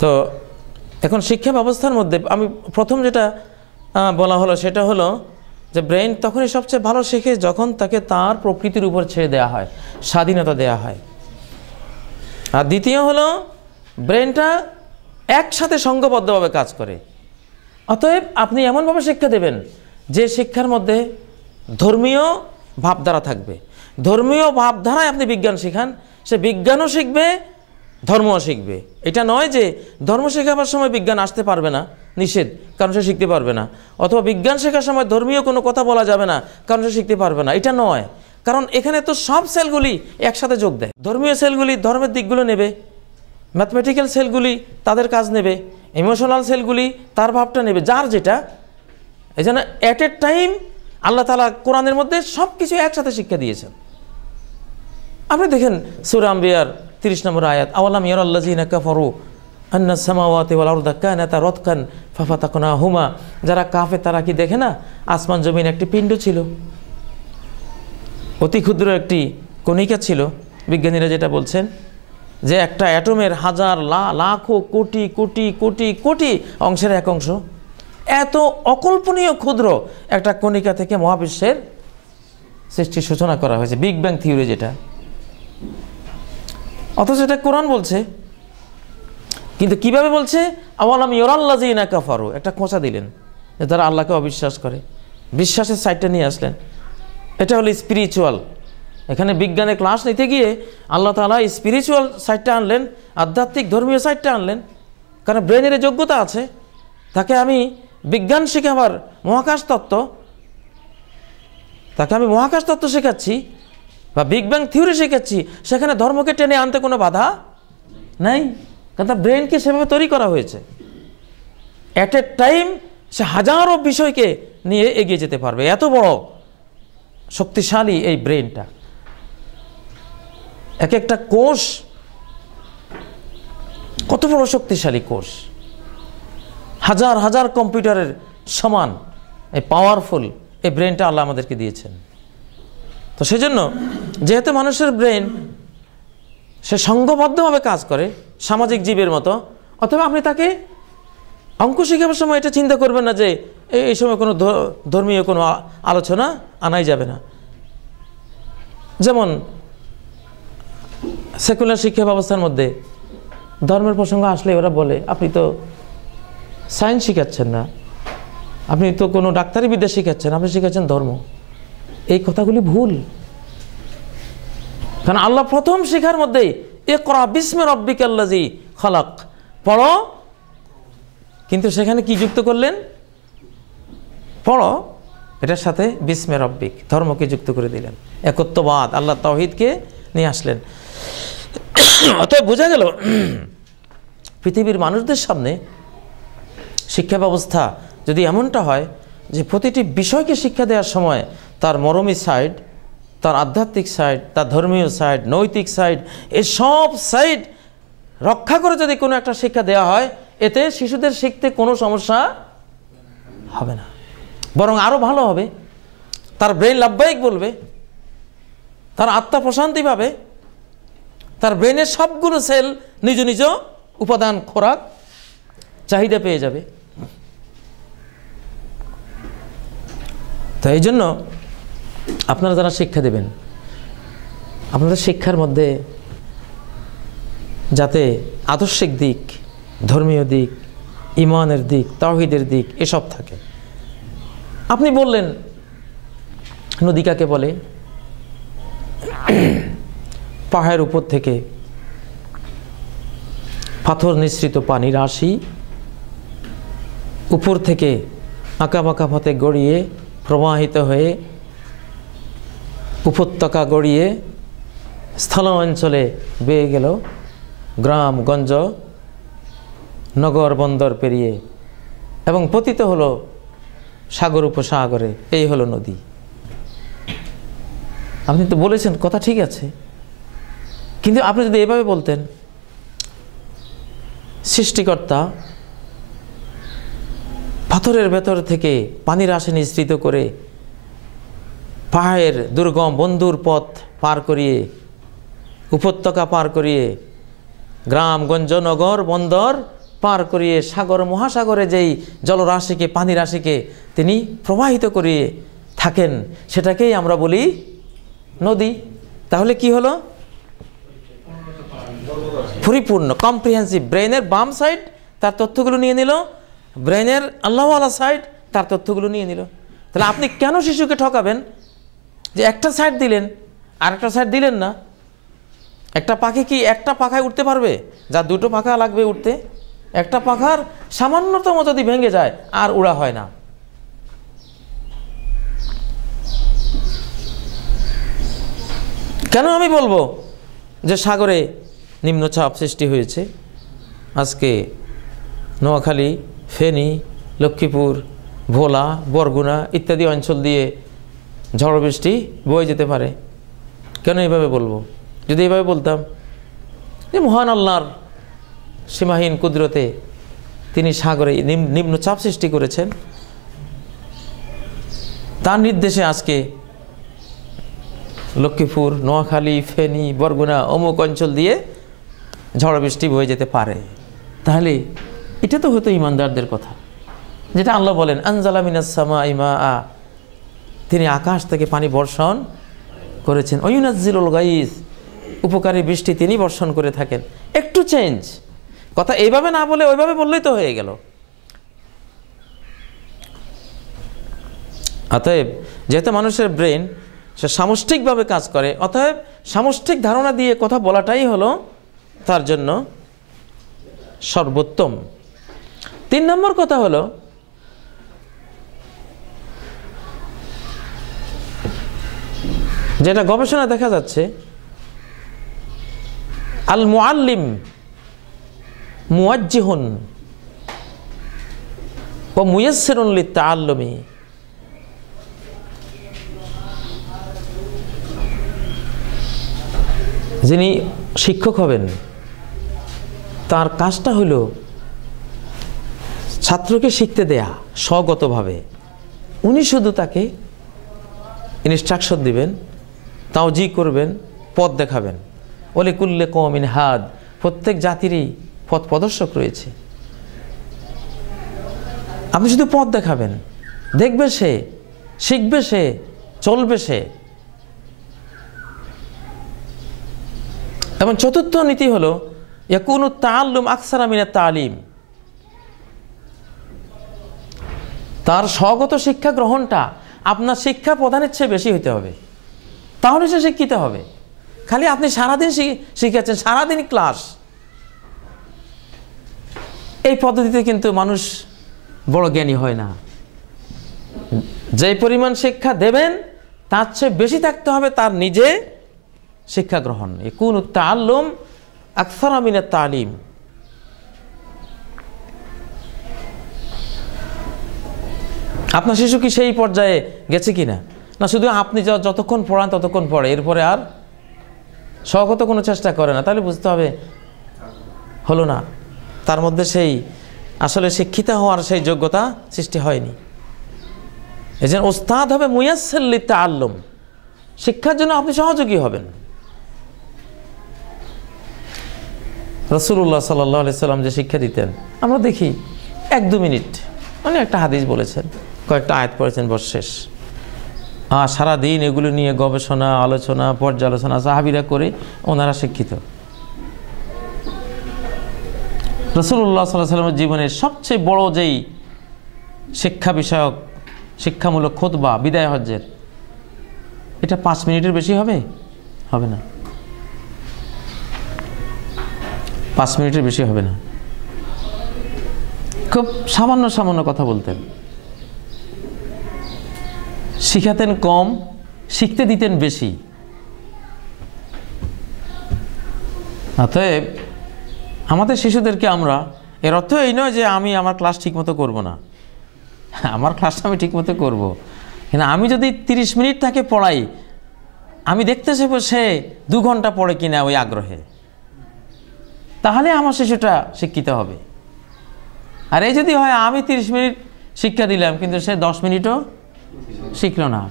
তো এখন শিক্ষা ব্যবস্থার মধ্যে আমি প্রথম যেটা বলা হলো সেটা হলো যে ব্রেন তখনই সবচেয়ে ভালো শেখে যখন তাকে তার প্রকৃতির উপর ছেড়ে দেওয়া হয়, স্বাধীনতা দেওয়া হয়। আর দ্বিতীয় হলো ব্রেনটা একসাথে সংঘবদ্ধভাবে কাজ করে। অতএব আপনি এমনভাবে শিক্ষা দেবেন যে শিক্ষার মধ্যে ধর্মীয় ভাবধারা থাকবে। ধর্মীয় ভাবধারায় আপনি বিজ্ঞান শেখান, সে বিজ্ঞানও শিখবে, ধর্মও শিখবে। এটা নয় যে ধর্ম শেখাবার সময় বিজ্ঞান আসতে পারবে না, নিষেধ, কারণ সে শিখতে পারবে না, অথবা বিজ্ঞান শেখার সময় ধর্মীয় কোনো কথা বলা যাবে না, কারণ সে শিখতে পারবে না। এটা নয়, কারণ এখানে তো সব সেলগুলি একসাথে যোগ দেয়। ধর্মীয় সেলগুলি ধর্মের দিকগুলো নেবে, ম্যাথমেটিক্যাল সেলগুলি তাদের কাজ নেবে, ইমোশনাল সেলগুলি তার ভাবটা নেবে, যার যেটা। এই জন্য অ্যাট এ টাইম আল্লাহ তাআলা কোরআনের মধ্যে সব কিছু একসাথে শিক্ষা দিয়েছেন। আপনি দেখেন সূরা আম্বিয়ার 30 নম্বর আয়াত, আওয়ালাম ইয়ারাল্লাযিনা কাফারু আন্নাস সামাওয়াতি ওয়াল আরদা কানাতা রাতকান ফাফাতাকনাহুমা। যারা কাফের তারা কি দেখে না আসমান জমিন একটি পিণ্ড ছিল, অতি ক্ষুদ্র একটি কণিকা ছিল। বিজ্ঞানীরা যেটা বলছেন যে একটা অ্যাটমের হাজার লাখো কোটি কোটি কোটি কোটি অংশের এক অংশ। এত অকল্পনীয় ক্ষুদ্র একটা কণিকা থেকে মহাবিশ্বের সৃষ্টির সূচনা করা হয়েছে, বিগ ব্যাং থিওরি যেটা। অথচ এটা কোরআন বলছে, কিন্তু কিভাবে বলছে? আওয়ালাম ইয়ারাল্লাযিনা কাফারু, একটা খোঁচা দিলেন যে তারা আল্লাহকে অবিশ্বাস করে। বিশ্বাসের সাইডটা নিয়ে আসলেন। এটা হলো স্পিরিচুয়াল। এখানে বিজ্ঞানের ক্লাস নিতে গিয়ে আল্লাহ তাআলা স্পিরিচুয়াল সাইডটা আনলেন, আধ্যাত্মিক ধর্মীয় সাইডটা আনলেন। কারণ ব্রেনের যোগ্যতা আছে, তাকে আমি বিজ্ঞান শেখাবার মহাকাশ তত্ত্ব, তাকে আমি মহাকাশ তত্ত্ব শেখাচ্ছি বা বিগ ব্যাং থিওরি শেখাচ্ছি, সেখানে ধর্মকে টেনে আনতে কোনো বাধা নাই, কারণ তার ব্রেনকে সেভাবে তৈরি করা হয়েছে। অ্যাট এ টাইম সে হাজারো বিষয়কে নিয়ে এগিয়ে যেতে পারবে। এত বড় শক্তিশালী এই ব্রেনটা। এক একটা কোষ কত বড় শক্তিশালী কোষ, হাজার হাজার কম্পিউটারের সমান এই পাওয়ারফুল এই ব্রেনটা আল্লাহ আমাদেরকে দিয়েছেন। তো সেজন্য যেহেতু মানুষের ব্রেন সে সংঘবদ্ধভাবে কাজ করে সামাজিক জীবের মতো, অথবা আপনি তাকে অঙ্ক শেখাবার সময় এটা চিন্তা করবেন না যে এই সময় কোনো ধর্মীয় কোনো আলোচনা আনাই যাবে না। যেমন সেকুলার শিক্ষা ব্যবস্থার মধ্যে ধর্মের প্রসঙ্গ আসলে ওরা বলে আপনি তো সায়েন্স শিখাচ্ছেন না, আপনি তো কোনো ডাক্তারি বিদ্যা শিখাচ্ছেন, আপনি শিখাচ্ছেন ধর্ম। এই কথাগুলি ভুল। কারণ আল্লাহ প্রথম শিখার মধ্যে ইকরা বিস্মি রাব্বিকাল্লাযী খালাক, পড়ো, কিন্তু সেখানে কি যুক্ত করলেন? পড়ো, এটার সাথে বিস্মি রাব্বিক, ধর্মকে যুক্ত করে দিলেন। একত্ববাদ, আল্লাহ তাওহীদকে নিয়ে আসলেন। অতএব বোঝা গেল পৃথিবীর মানুষদের সামনে শিক্ষা ব্যবস্থা যদি এমনটা হয় যে প্রতিটি বিষয়কে শিক্ষা দেওয়ার সময় তার মরমী সাইড, তার আধ্যাত্মিক সাইড, তার ধর্মীয় সাইড, নৈতিক সাইড, এই সব সাইড রক্ষা করে যদি কোনো একটা শিক্ষা দেওয়া হয়, এতে শিশুদের শিখতে কোনো সমস্যা হবে না, বরং আরও ভালো হবে। তার ব্রেন লাভবাহিক বলবে, তার আত্মা প্রশান্তি পাবে, তার ব্রেনের সবগুলো সেল নিজ নিজ উপাদান খোরাক চাহিদা পেয়ে যাবে। তো এই জন্য আপনারা যারা শিক্ষা দেবেন, আপনাদের শিক্ষার মধ্যে যাতে আদর্শিক দিক, ধর্মীয় দিক, ঈমানের দিক, তাওহীদের দিক এসব থাকে। আপনি বললেন নদী কাকে বলে? পাহাড়ের উপর থেকে পাথর নিঃসৃত পানি রাশি উপর থেকে আঁকা বাঁকা পথে গড়িয়ে প্রবাহিত হয়ে উপত্যকা গড়িয়ে স্থল অঞ্চলে বেয়ে গেল, গ্রাম গঞ্জ নগর বন্দর পেরিয়ে, এবং পতিত হলো সাগর উপসাগরে। এই হলো নদী। আপনি তো বলেছেন কথা ঠিক আছে, কিন্তু আপনি যদি এভাবে বলতেন সৃষ্টিকর্তা পাথরের ভেতর থেকে পানির রাশি নিঃসৃত করে পাহাড়ের দুর্গম বন্ধুর পথ পার করিয়ে, উপত্যকা পার করিয়ে, গ্রামগঞ্জ নগর বন্দর পার করিয়ে সাগর মহাসাগরে যেই জলরাশিকে, পানি রাশিকে তিনি প্রবাহিত করিয়ে থাকেন সেটাকেই আমরা বলি নদী। তাহলে কি হলো? পরিপূর্ণ, কম্প্রিহেন্সিভ। ব্রেনের বাম সাইড তার তথ্যগুলো নিয়ে নিল, ব্রেনের আল্লাহওয়ালা সাইড তার তথ্যগুলো নিয়ে নিল। তাহলে আপনি কেন শিশুকে ঠকাবেন যে একটা সাইড দিলেন আর একটা সাইড দিলেন না? একটা পাখি কি একটা পাখায় উঠতে পারবে? যার দুটো পাখা লাগবে উঠতে, একটা পাখার সামান্যতম যদি ভেঙে যায় আর উড়া হয় না। কেন আমি বলবো যে সাগরে নিম্নচাপ সৃষ্টি হয়েছে? আজকে নোয়াখালী, ফেনী, লক্ষ্মীপুর, ভোলা, বরগুনা ইত্যাদি অঞ্চল দিয়ে ঝড় বৃষ্টি বয়ে যেতে পারে। কেন এইভাবে বলবো? যদি এইভাবে বলতাম যে মহান আল্লাহর সীমাহীন কুদরতে তিনি সাগরে নিম্নচাপ সৃষ্টি করেছেন, তার নির্দেশে আজকে লক্ষ্মীপুর, নোয়াখালী, ফেনী, বরগুনা অমুক অঞ্চল দিয়ে ঝড় বৃষ্টি বয়ে যেতে পারে, তাহলে এটা তো হতো ইমানদারদের কথা। যেটা আল্লাহ বলেন আনজালা মিনাস সামাই মাআ, তিনি আকাশ থেকে পানি বর্ষণ করেছেন। ওয়ুনাজ্জিলুল গাইস, উপকারী বৃষ্টি তিনি বর্ষণ করে থাকেন। একটু চেঞ্জ, কথা এইভাবে না বলে ওইভাবে বললেই তো হয়ে গেল। অতএব যেহেতু মানুষের ব্রেন সে সামষ্টিকভাবে কাজ করে, অতএব সামষ্টিক ধারণা দিয়ে কথা বলাটাই হলো তার জন্য সর্বোত্তম। 3 নম্বর কথা হলো যেটা গবেষণা দেখা যাচ্ছে, আল মুআল্লিম মুওয়াজ্জিহুন ওয়া মুয়াসসিরুন লিত-তাআল্লুমি। যিনি শিক্ষক হবেন তার কাজটা হলো ছাত্রকে শিখতে দেয়া স্বগতভাবে। উনি শুধু তাকে ইনস্ট্রাকশন দিবেন, তাওজি করবেন, পথ দেখাবেন। ওলে কুল্লে কওমিন হাদ, প্রত্যেক জাতিরই পথ প্রদর্শক রয়েছে। আপনি শুধু পথ দেখাবেন, দেখবে সে, শিখবে সে, চলবে সে। এবং চতুর্থ নীতি হলো ইয়াকুনু তাআল্লুম আকসারা মিনাত তালিম, তার স্বগত শিক্ষা গ্রহণটা আপনার শিক্ষা প্রদানের চেয়ে বেশি হইতে হবে, তাহলে সে শিক্ষিত হবে। খালি আপনি সারাদিন শিখাচ্ছেন, সারাদিন ক্লাস, এই পদ্ধতিতে কিন্তু মানুষ বড় জ্ঞানী হয় না। যে পরিমাণ শিক্ষা দেবেন তার চেয়ে বেশি থাকতে হবে তার নিজে শিক্ষা গ্রহণ। ইয়াকুনু তাআল্লুম আকসারা মিনাত তালিম। আপনার শিশু কি সেই পর্যায়ে গেছে কিনা? না শুধু আপনি যতক্ষণ পড়ান ততক্ষণ পড়ে, এরপরে আর স্বগত কোনো চেষ্টা করে না, তাহলে বুঝতে হবে হলো না, তার মধ্যে সেই আসলে শিক্ষিত হওয়ার সেই যোগ্যতা সৃষ্টি হয়নি। এজন্য ওস্তাদ হবে মুয়াসসির লিত-তাআল্লুম, শিক্ষার জন্য আপনি সহযোগী হবেন। রাসূলুল্লাহ সাল্লাল্লাহু আলাইহি সাল্লাম যে শিক্ষা দিতেন আমরা দেখি 1-2 মিনিট, মানে একটা হাদিস বলেছেন, কয়েকটা আয়াত পড়েছেন, বস শেষ। সারাদিন এগুলো নিয়ে গবেষণা, আলোচনা, পর্যালোচনা সাহাবীরা করে ওনারা শিক্ষিত। রাসূলুল্লাহ সাল্লাল্লাহু আলাইহি সাল্লামের জীবনের সবচেয়ে বড় যেই শিক্ষা বিষয়ক শিক্ষামূলক খুতবা বিদায় হজ্জের, এটা 5 মিনিটের বেশি হবে? হবে না, 5 মিনিটের বেশি হবে না। খুব সামান্য সামান্য কথা বলতেন, শিখাতেন কম, শিখতে দিতেন বেশি। অতএব আমাদের শিশুদেরকে আমরা, এর অর্থ এই নয় যে আমি আমার ক্লাস ঠিকমতো করব না, আমার ক্লাসটা আমি ঠিকমতো করব, কিন্তু আমি যদি 30 মিনিট তাকে পড়াই, আমি দেখতে চাইবো সে 2 ঘন্টা পড়ে কিনা ওই আগ্রহে, তাহলে আমার শিশুটা শিক্ষিত হবে। আর এই যদি হয় আমি 30 মিনিট শিক্ষা দিলাম কিন্তু সে 10 মিনিটও শিখলো না,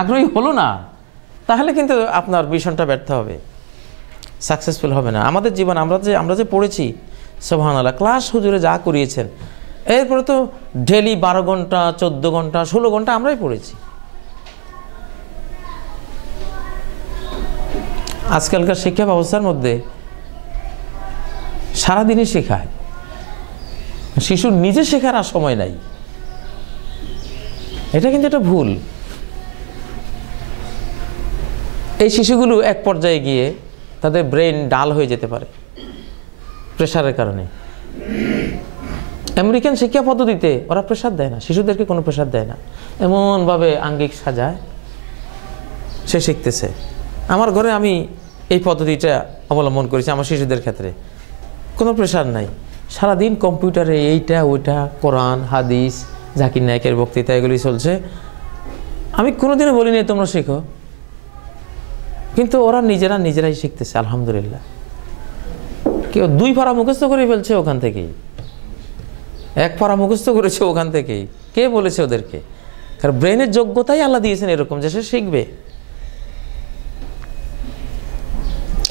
আগ্রহী হলো না, তাহলে কিন্তু আপনার মিশনটা ব্যর্থ হবে, সাকসেসফুল হবে না। আমাদের জীবন আমরা যে পড়েছি, সুবহানাল্লাহ, ক্লাস হুজুরে যা করিয়েছেন, এরপরে তো ডেলি 12 ঘন্টা, 14 ঘন্টা, 16 ঘন্টা আমরাই পড়েছি। আজকালকার শিক্ষা ব্যবস্থার মধ্যে সারাদিনই শেখায়, শিশুর নিজে শেখার আর সময় নাই। এটা কিন্তু একটা ভুল। এই শিশুগুলো এক পর্যায়ে গিয়ে তাদের ব্রেন ডাল হয়ে যেতে পারে প্রেশারের কারণে। আমেরিকান শিক্ষা পদ্ধতিতে ওরা প্রেশার দেয় না, শিশুদেরকে কোনো প্রেশার দেয় না, এমনভাবে আঙ্গিক সাজায় সে শিখতেছে। আমার ঘরে আমি এই পদ্ধতিটা অবলম্বন করেছি আমার শিশুদের ক্ষেত্রে। কোনো প্রেশার নাই, সারাদিন কম্পিউটারে এইটা ওইটা, কোরআন হাদিস, জাকির নায়কের বক্তৃতা, এগুলি চলছে। আমি কোনোদিনও বলিনি তোমরা শেখো, কিন্তু ওরা নিজেরাই শিখতেছে আলহামদুলিল্লাহ। কেউ 2 পারা মুখস্থ করে ফেলছে ওখান থেকেই, 1 পারা মুখস্থ করেছে ওখান থেকেই। কে বলেছে ওদেরকে? কারণ ব্রেনের যোগ্যতাই আল্লাহ দিয়েছেন এরকম যে সে শিখবে।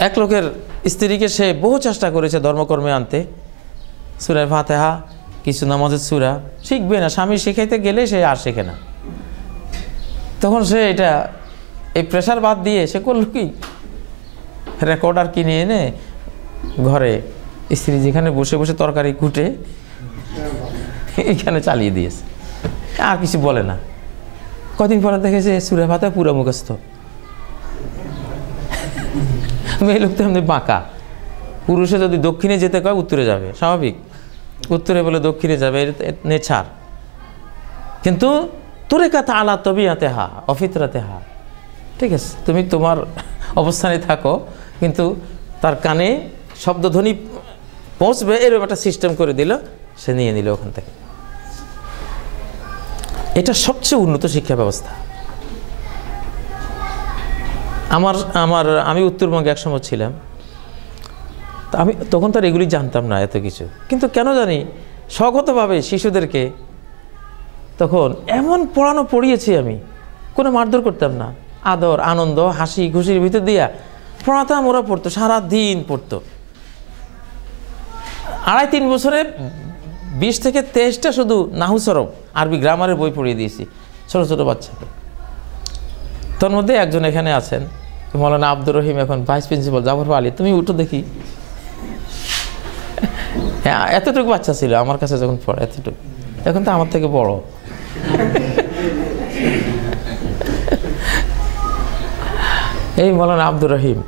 এক লোকের স্ত্রীকে সে বহু চেষ্টা করেছে ধর্মকর্মে আনতে, সূরা ফাতিহা, কিছু নামাজের সূরা শিখবে না। স্বামী শিখাইতে গেলে সে আর শেখে না। তখন সে এই প্রেশার বাদ দিয়ে সে করল কি, রেকর্ডার কিনে এনে ঘরে স্ত্রী যেখানে বসে বসে তরকারি কুটে এখানে চালিয়ে দিয়েছে, আর কিছু বলে না। কদিন পরে দেখেছে সূরা ফাতিহা পুরো মুখস্থ। মেয়ে লোক তো এমনি বাঁকা, পুরুষে যদি দক্ষিণে যেতে কয় উত্তরে যাবে, স্বাভাবিক। উত্তরে বলে দক্ষিণে যাবে, নেচার। কিন্তু তুরেকা তাআলা তবিয়াতে হা অফিতরাতে হা, ঠিক আছে, তুমি তোমার অবস্থানে থাকো, কিন্তু তার কানে শব্দধ্বনি পৌঁছবে এরকম একটা সিস্টেম করে দিল, সে নিয়ে নিল ওখান থেকে। এটা সবচেয়ে উন্নত শিক্ষা ব্যবস্থা। আমি উত্তরবঙ্গে একসময় ছিলাম, আমি তখন তার এগুলি জানতাম না এত কিছু, কিন্তু কেন জানি স্বগতভাবে শিশুদেরকে তখন এমন পড়িয়েছি আমি, কোনো মারধর করতাম না, আদর আনন্দ হাসি খুশির ভিতর দিয়া পড়াতাম। ওরা পড়তো, সারাদিন পড়তো। 2.5-3 বছরে 20 থেকে 23টা শুধু নাহু সরব আরবি গ্রামারের বই পড়িয়ে দিয়েছি ছোট ছোট বাচ্চাকে। তোর মধ্যে একজন এখানে আছেন, মৌলানা আব্দুর রহিম, এখন ভাইস প্রিন্সিপাল। জাফর আলী, তুমি উঠো দেখি। হ্যাঁ, এতটুকু বাচ্চা ছিল আমার কাছে যখন পড়ে, এতটুকু। এখন তো আমার থেকে বড়। এই মৌলানা আব্দুর রহিম,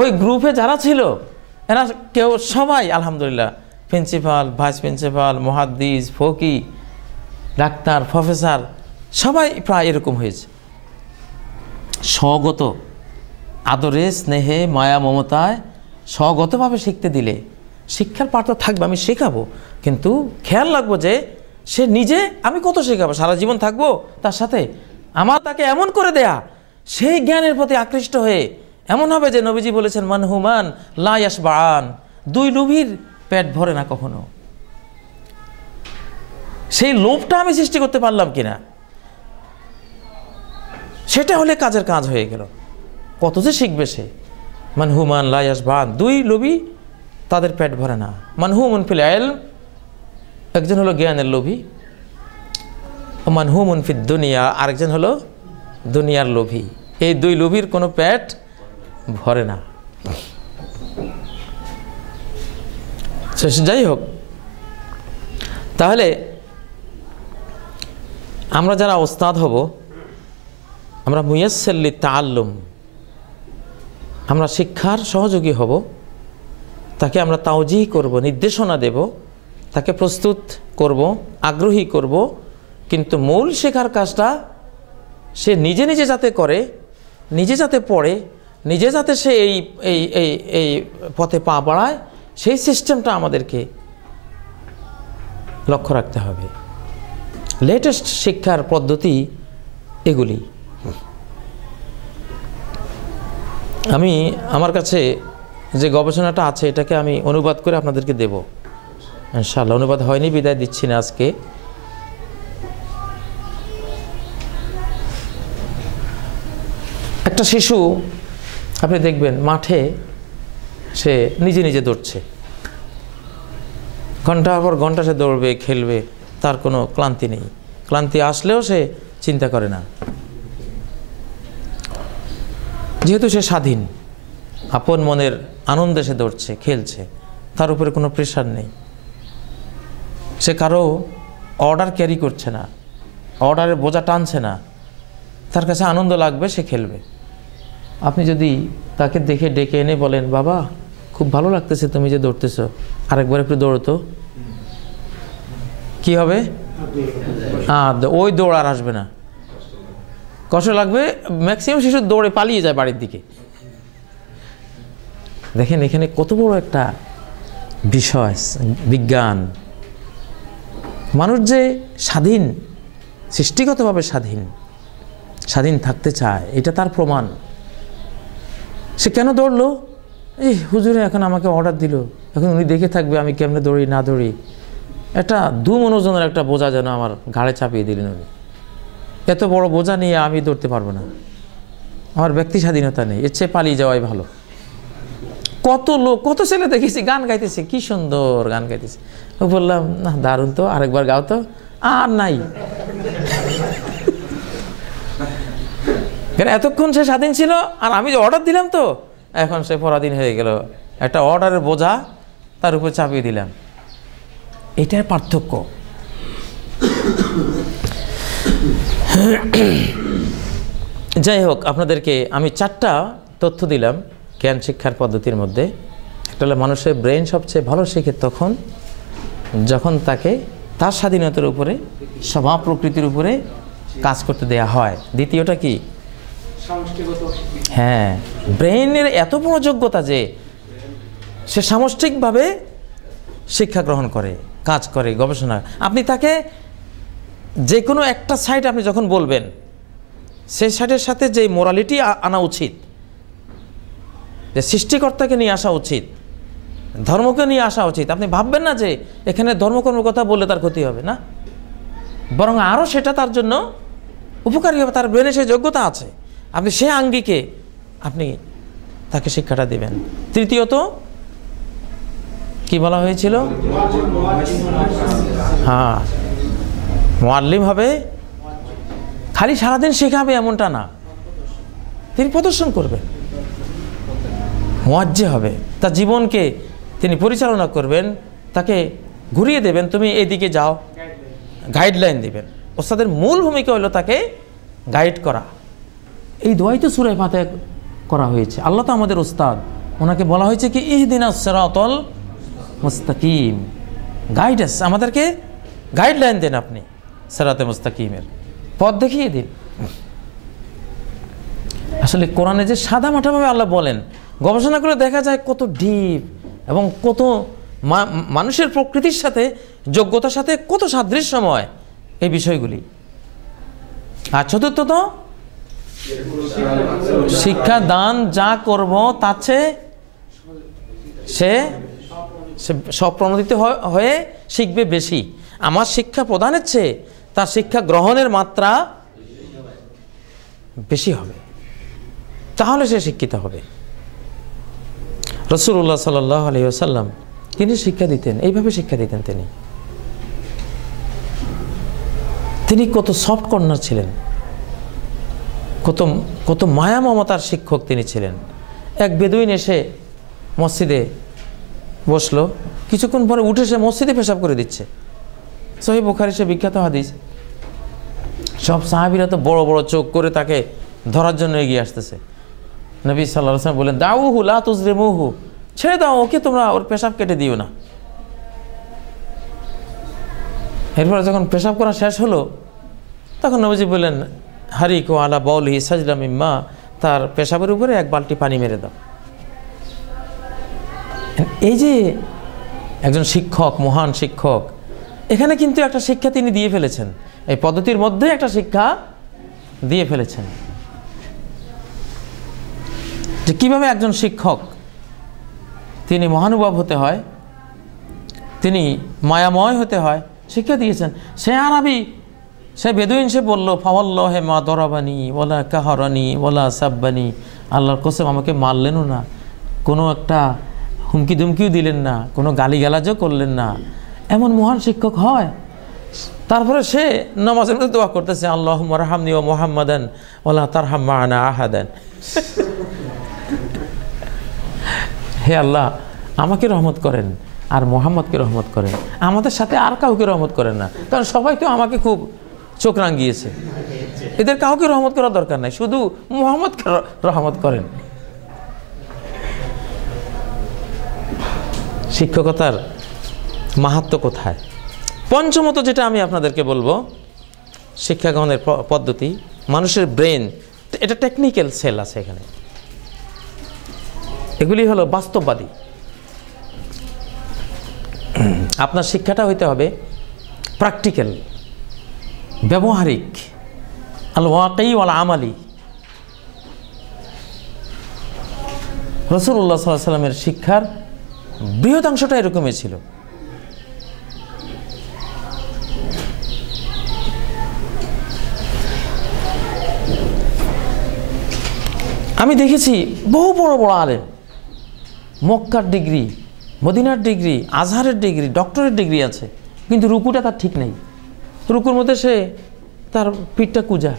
ওই গ্রুপে যারা ছিল এরা কেউ সবাই আলহামদুলিল্লাহ প্রিন্সিপাল, ভাইস প্রিন্সিপাল, মুহাদ্দিস, ফকি, ডাক্তার, প্রফেসর, সবাই প্রায় এরকম হয়েছে। স্বগত আদরে, স্নেহে, মায়া, মমতায় স্বগতভাবে শিখতে দিলে শিক্ষার পাঠ তো থাকবে, আমি শেখাবো, কিন্তু খেয়াল রাখবো যে সে নিজে, আমি কত শেখাবো, সারা জীবন থাকবো তার সাথে, আমার তাকে এমন করে দেয়া সেই জ্ঞানের প্রতি আকৃষ্ট হয়ে এমন হবে যে নবীজি বলেছেন মানহুমান লা ইয়াশবাআন, 2 লোভীর পেট ভরে না কখনো। সেই লোভটা আমি সৃষ্টি করতে পারলাম কিনা, সেটা হলে কাজের কাজ হয়ে গেল। কত যে শিখবে সে। মানহুমান লা ইয়াশবাআন, 2 লোভী তাদের পেট ভরে না। মানহুমুন ফিল ইলম, একজন হলো জ্ঞানের লোভী, মানহুমুন ফিদ দুনিয়া, আরেকজন হলো দুনিয়ার লোভী। এই 2 লোভীর কোনো পেট ভরে না। যাই হোক, তাহলে আমরা যারা ওস্তাদ হব, আমরা মুয়াসসির লিত-তাআল্লুম, আমরা শিক্ষার সহযোগী হব, তাকে আমরা তাওজীহ করব, নির্দেশনা দেব, তাকে প্রস্তুত করব, আগ্রহী করব, কিন্তু মূল শেখার কাজটা সে নিজে নিজে যাতে করে, নিজে যাতে পড়ে, নিজে যাতে সে এই পথে পা বাড়ায়, সেই সিস্টেমটা আমাদেরকে লক্ষ্য রাখতে হবে। লেটেস্ট শিক্ষার পদ্ধতি এগুলি। আমার কাছে যে গবেষণাটা আছে এটাকে আমি অনুবাদ করে আপনাদেরকে দেব ইনশাআল্লাহ। অনুবাদ হয়নি বিদায় দিচ্ছি না আজকে। একটা শিশু আপনি দেখবেন মাঠে সে নিজে নিজে দৌড়ছে, ঘন্টার পর ঘন্টা সে দৌড়বে, খেলবে, তার কোনো ক্লান্তি নেই। ক্লান্তি আসলেও সে চিন্তা করে না। যেহেতু সে স্বাধীন, আপন মনের আনন্দে সে দৌড়ছে, খেলছে, তার উপরে কোনো প্রেশার নেই, সে কারো অর্ডার ক্যারি করছে না, অর্ডারের বোঝা টানছে না, তার কাছে আনন্দ লাগবে, সে খেলবে। আপনি যদি তাকে দেখে ডেকে এনে বলেন, বাবা খুব ভালো লাগতেছে তুমি যে দৌড়তেছো, আরেকবার একটু দৌড়তো, কি হবে? ওই দৌড় আর আসবে না, কষ্ট লাগবে। ম্যাক্সিমাম শিশু দৌড়ে পালিয়ে যায় বাড়ির দিকে। দেখেন এখানে কত বড় একটা বিষয়, বিজ্ঞান। মানুষ যে স্বাধীন, সৃষ্টিগতভাবে স্বাধীন থাকতে চায়, এটা তার প্রমাণ। সে কেন দৌড়লো? এই হুজুরে এখন আমাকে অর্ডার দিল, এখন উনি দেখে থাকবে আমি কেমনে দৌড়ি না দৌড়ি। একটা দুমনোজনের একটা বোঝা যেন আমার ঘাড়ে চাপিয়ে দিলেন উনি। এত বড় বোঝা নিয়ে আমি দৌড়তে পারবো না, আমার ব্যক্তি স্বাধীনতা নেই, এর চেয়ে পালিয়ে যাওয়াই ভালো। কত লোক, কত ছেলে দেখেছি গান গাইতেছে, কি সুন্দর গান গাইতেছে। বললাম, না দারুণ তো, আরেকবার গাও তো। আর নাই, এতক্ষণ সে স্বাধীন ছিল, আর আমি যে অর্ডার দিলাম তো এখন সে পরাধীন হয়ে গেল। একটা অর্ডারের বোঝা তার উপর চাপিয়ে দিলাম, এটার পার্থক্য। যাই হোক, আপনাদেরকে আমি 4টা তথ্য দিলাম জ্ঞান শিক্ষার পদ্ধতির মধ্যে। একটা হলো মানুষের ব্রেন সবচেয়ে ভালো শেখে তখন যখন তাকে তার স্বাধীনতার উপরে, স্বভাব প্রকৃতির উপরে কাজ করতে দেয়া হয়। দ্বিতীয়টা কি? হ্যাঁ, ব্রেনের এত বড় যোগ্যতা যে সে সামষ্টিকভাবে শিক্ষা গ্রহণ করে, কাজ করে, গবেষণা। আপনি তাকে যে কোনো একটা সাইড আপনি যখন বলবেন, সেই সাইডের সাথে যে মোরালিটি আনা উচিত, যে সৃষ্টিকর্তাকে নিয়ে আসা উচিত, ধর্মকে নিয়ে আসা উচিত, আপনি ভাববেন না যে এখানে ধর্মকর্মের কথা বললে তার ক্ষতি হবে, না, বরং আরও সেটা তার জন্য উপকারী হবে। তার ব্রেনে সে যোগ্যতা আছে, আপনি সে আঙ্গিকে আপনি তাকে শিক্ষাটা দেবেন। তৃতীয়ত কি বলা হয়েছিল? হ্যাঁ, মুআল্লিম হবে, খালি সারাদিন শেখাবে এমনটা না, তিনি প্রদর্শন করবেন। মুয়াজ্জি হবে, তার জীবনকে তিনি পরিচালনা করবেন, তাকে ঘুরিয়ে দেবেন, তুমি এদিকে যাও, গাইডলাইন দিবেন। ওস্তাদের মূল ভূমিকা হলো তাকে গাইড করা। এই দোয়াই তো সূরা ফাতিহা করা হয়েছে। আল্লাহ তো আমাদের ওস্তাদ, ওনাকে বলা হয়েছে কি ইহদিনাস সিরাতাল মুস্তাকিম, গাইডেন্স, আমাদেরকে গাইডলাইন দেন, আপনি সিরাতে মুস্তাকিমের পথ দেখিয়ে দিন। আসলে কোরআনে যে সাদামাটাভাবে আল্লাহ বলেন, গবেষণা করে দেখা যায় কত ডিপ এবং কত মানুষের প্রকৃতির সাথে, যোগ্যতার সাথে কত সাদৃশ্যময় এই বিষয়গুলি। আর চতুর্থত, শিক্ষা দান যা করব তার চেয়ে সে স্বপ্রণোদিত হয়ে শিখবে বেশি। আমার শিক্ষা প্রদানের চেয়ে তার শিক্ষা গ্রহণের মাত্রা বেশি হবে, তাহলে সে শিক্ষিত হবে। রাসূলুল্লাহ সাল্লাল্লাহু আলাইহি ওয়াসাল্লাম তিনি শিক্ষা দিতেন, এইভাবে শিক্ষা দিতেন। তিনি কত সফট কর্নার ছিলেন, কত মায়া মমতার শিক্ষক তিনি ছিলেন। এক বেদুইন এসে মসজিদে বসলো, কিছুক্ষণ পরে উঠে সে মসজিদে পেশাব করে দিচ্ছে। সহিহ বুখারী সে বিখ্যাত হাদিস। সব সাহাবীরা তো বড় বড় চোখ করে তাকে ধরার জন্য এগিয়ে আসতেছে। নবী সাল্লাল্লাহু আলাইহি ওয়াসাল্লাম বলেন, দাউহু লা তুজরিমুহু, ছেড়ে দাও ওকে, তোমরা ওর পেশাব কেটে দিও না। এরপরে যখন পেশাব করা শেষ হলো, তখন নবীজি বললেন, হারিকু আলা বাউলিহি সাজলা মিম্মা, তার পেশাবের উপরে এক বালতি পানি মেরে দাও। এই যে একজন শিক্ষক, মহান শিক্ষক, এখানে কিন্তু একটা শিক্ষা তিনি দিয়ে ফেলেছেন, এই পদ্ধতির মধ্যে একটা শিক্ষা দিয়ে ফেলেছেন যে কিভাবে একজন শিক্ষক তিনি মহানুভব হতে হয়, তিনি মায়াময় হতে হয়, শিক্ষা দিয়েছেন। সে আরবি, সে বেদুইন, সে বলল, ফাওয়াল্লাহি মা দরাবানি ওয়ালা কাহারানি ওয়ালা সাব্বানি, আল্লাহর কসম আমাকে মারলেনও না, কোনো একটা হুমকি ধুমকিও দিলেন না, কোনো গালিগালাজও করলেন না। এমন মহান শিক্ষক হয়। তারপরে সে নামাজের মধ্যে দোয়া করতেছে, আল্লাহুম্মা রহামনি ওয়া মুহাম্মাদান ওয়ালা তারহাম মা'ানা আহাদান। হে আল্লাহ, আমাকে রহমত করেন আর মোহাম্মদকে রহমত করেন, আমাদের সাথে আর কাউকে রহমত করেন না, কারণ সবাই তো আমাকে খুব চোখ রাঙিয়েছে, এদের কাউকে রহমত করার দরকার নাই, শুধু মোহাম্মদকে রহমত করেন। শিক্ষকতার মাহাত্ম্য কোথায়? পঞ্চমত যেটা আমি আপনাদেরকে বলবো, শিক্ষা গ্রহণের পদ্ধতি, মানুষের ব্রেন, এটা টেকনিক্যাল সেল আছে এখানে, এগুলি হলো বাস্তববাদী। আপনার শিক্ষাটা হইতে হবে প্র্যাকটিক্যাল, ব্যবহারিক, আল ওয়াকি ওয়াল আমালি। রাসূলুল্লাহ সাল্লাল্লাহু আলাইহি ওয়াসাল্লামের শিক্ষার বৃহদাংশটা এরকমই ছিল। আমি দেখেছি বহু বড় বড় আলেম, মক্কার ডিগ্রি, মদিনার ডিগ্রি, আজহারের ডিগ্রি, ডক্টরের ডিগ্রি আছে, কিন্তু রুকুটা তার ঠিক নেই। রুকুর মধ্যে সে তার পিঠটা কুজা,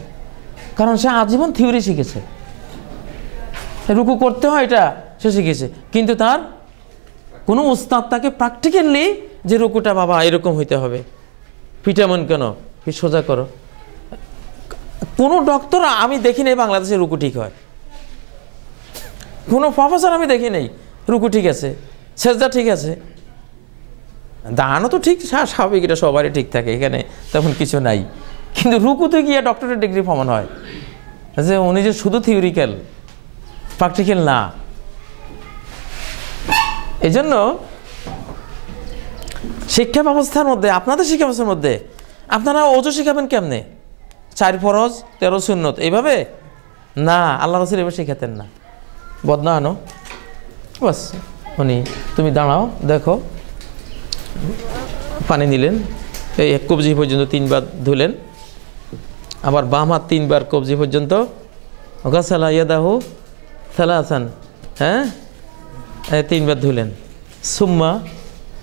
কারণ সে আজীবন থিওরি শিখেছে, রুকু করতে হয় এটা সে শিখেছে, কিন্তু তার কোনো উস্তাদ তাকে প্র্যাকটিক্যালি যে রুকুটা বাবা এরকম হইতে হবে, পিঠামন কেন, পিঠ সোজা করো। কোনো ডক্টর আমি দেখি নাই বাংলাদেশে রুকু ঠিক হয়, কোনো প্রফেসর আমি দেখি নাই রুকু ঠিক আছে, সেজদা ঠিক আছে, দাঁড়ানো তো ঠিক স্বাভাবিক, এটা সবারই ঠিক থাকে, এখানে তেমন কিছু নাই, কিন্তু রুকুতে গিয়ে ডক্টরের ডিগ্রি প্রমাণ হয় যে উনি যে শুধু থিওরিক্যাল, প্র্যাকটিক্যাল না। এই জন্য শিক্ষা ব্যবস্থার মধ্যে, আপনাদের শিক্ষা ব্যবস্থার মধ্যে আপনারা ওযু শিখাবেন কেমনে? 4 ফরজ 13 সুন্নত এইভাবে না, আল্লাহ রাসূল এভাবে শিখাতেন না। বদনা আনো, বাস উনি তুমি দাঁড়াও, দেখো, পানি নিলেন, এই 1 কবজি পর্যন্ত 3 বার ধুলেন, আবার বাম হাত 3 বার কবজি পর্যন্ত, গাসালা ইয়াদাহু সালাসান, হ্যাঁ 3 বার ধুলেন, সুম্মা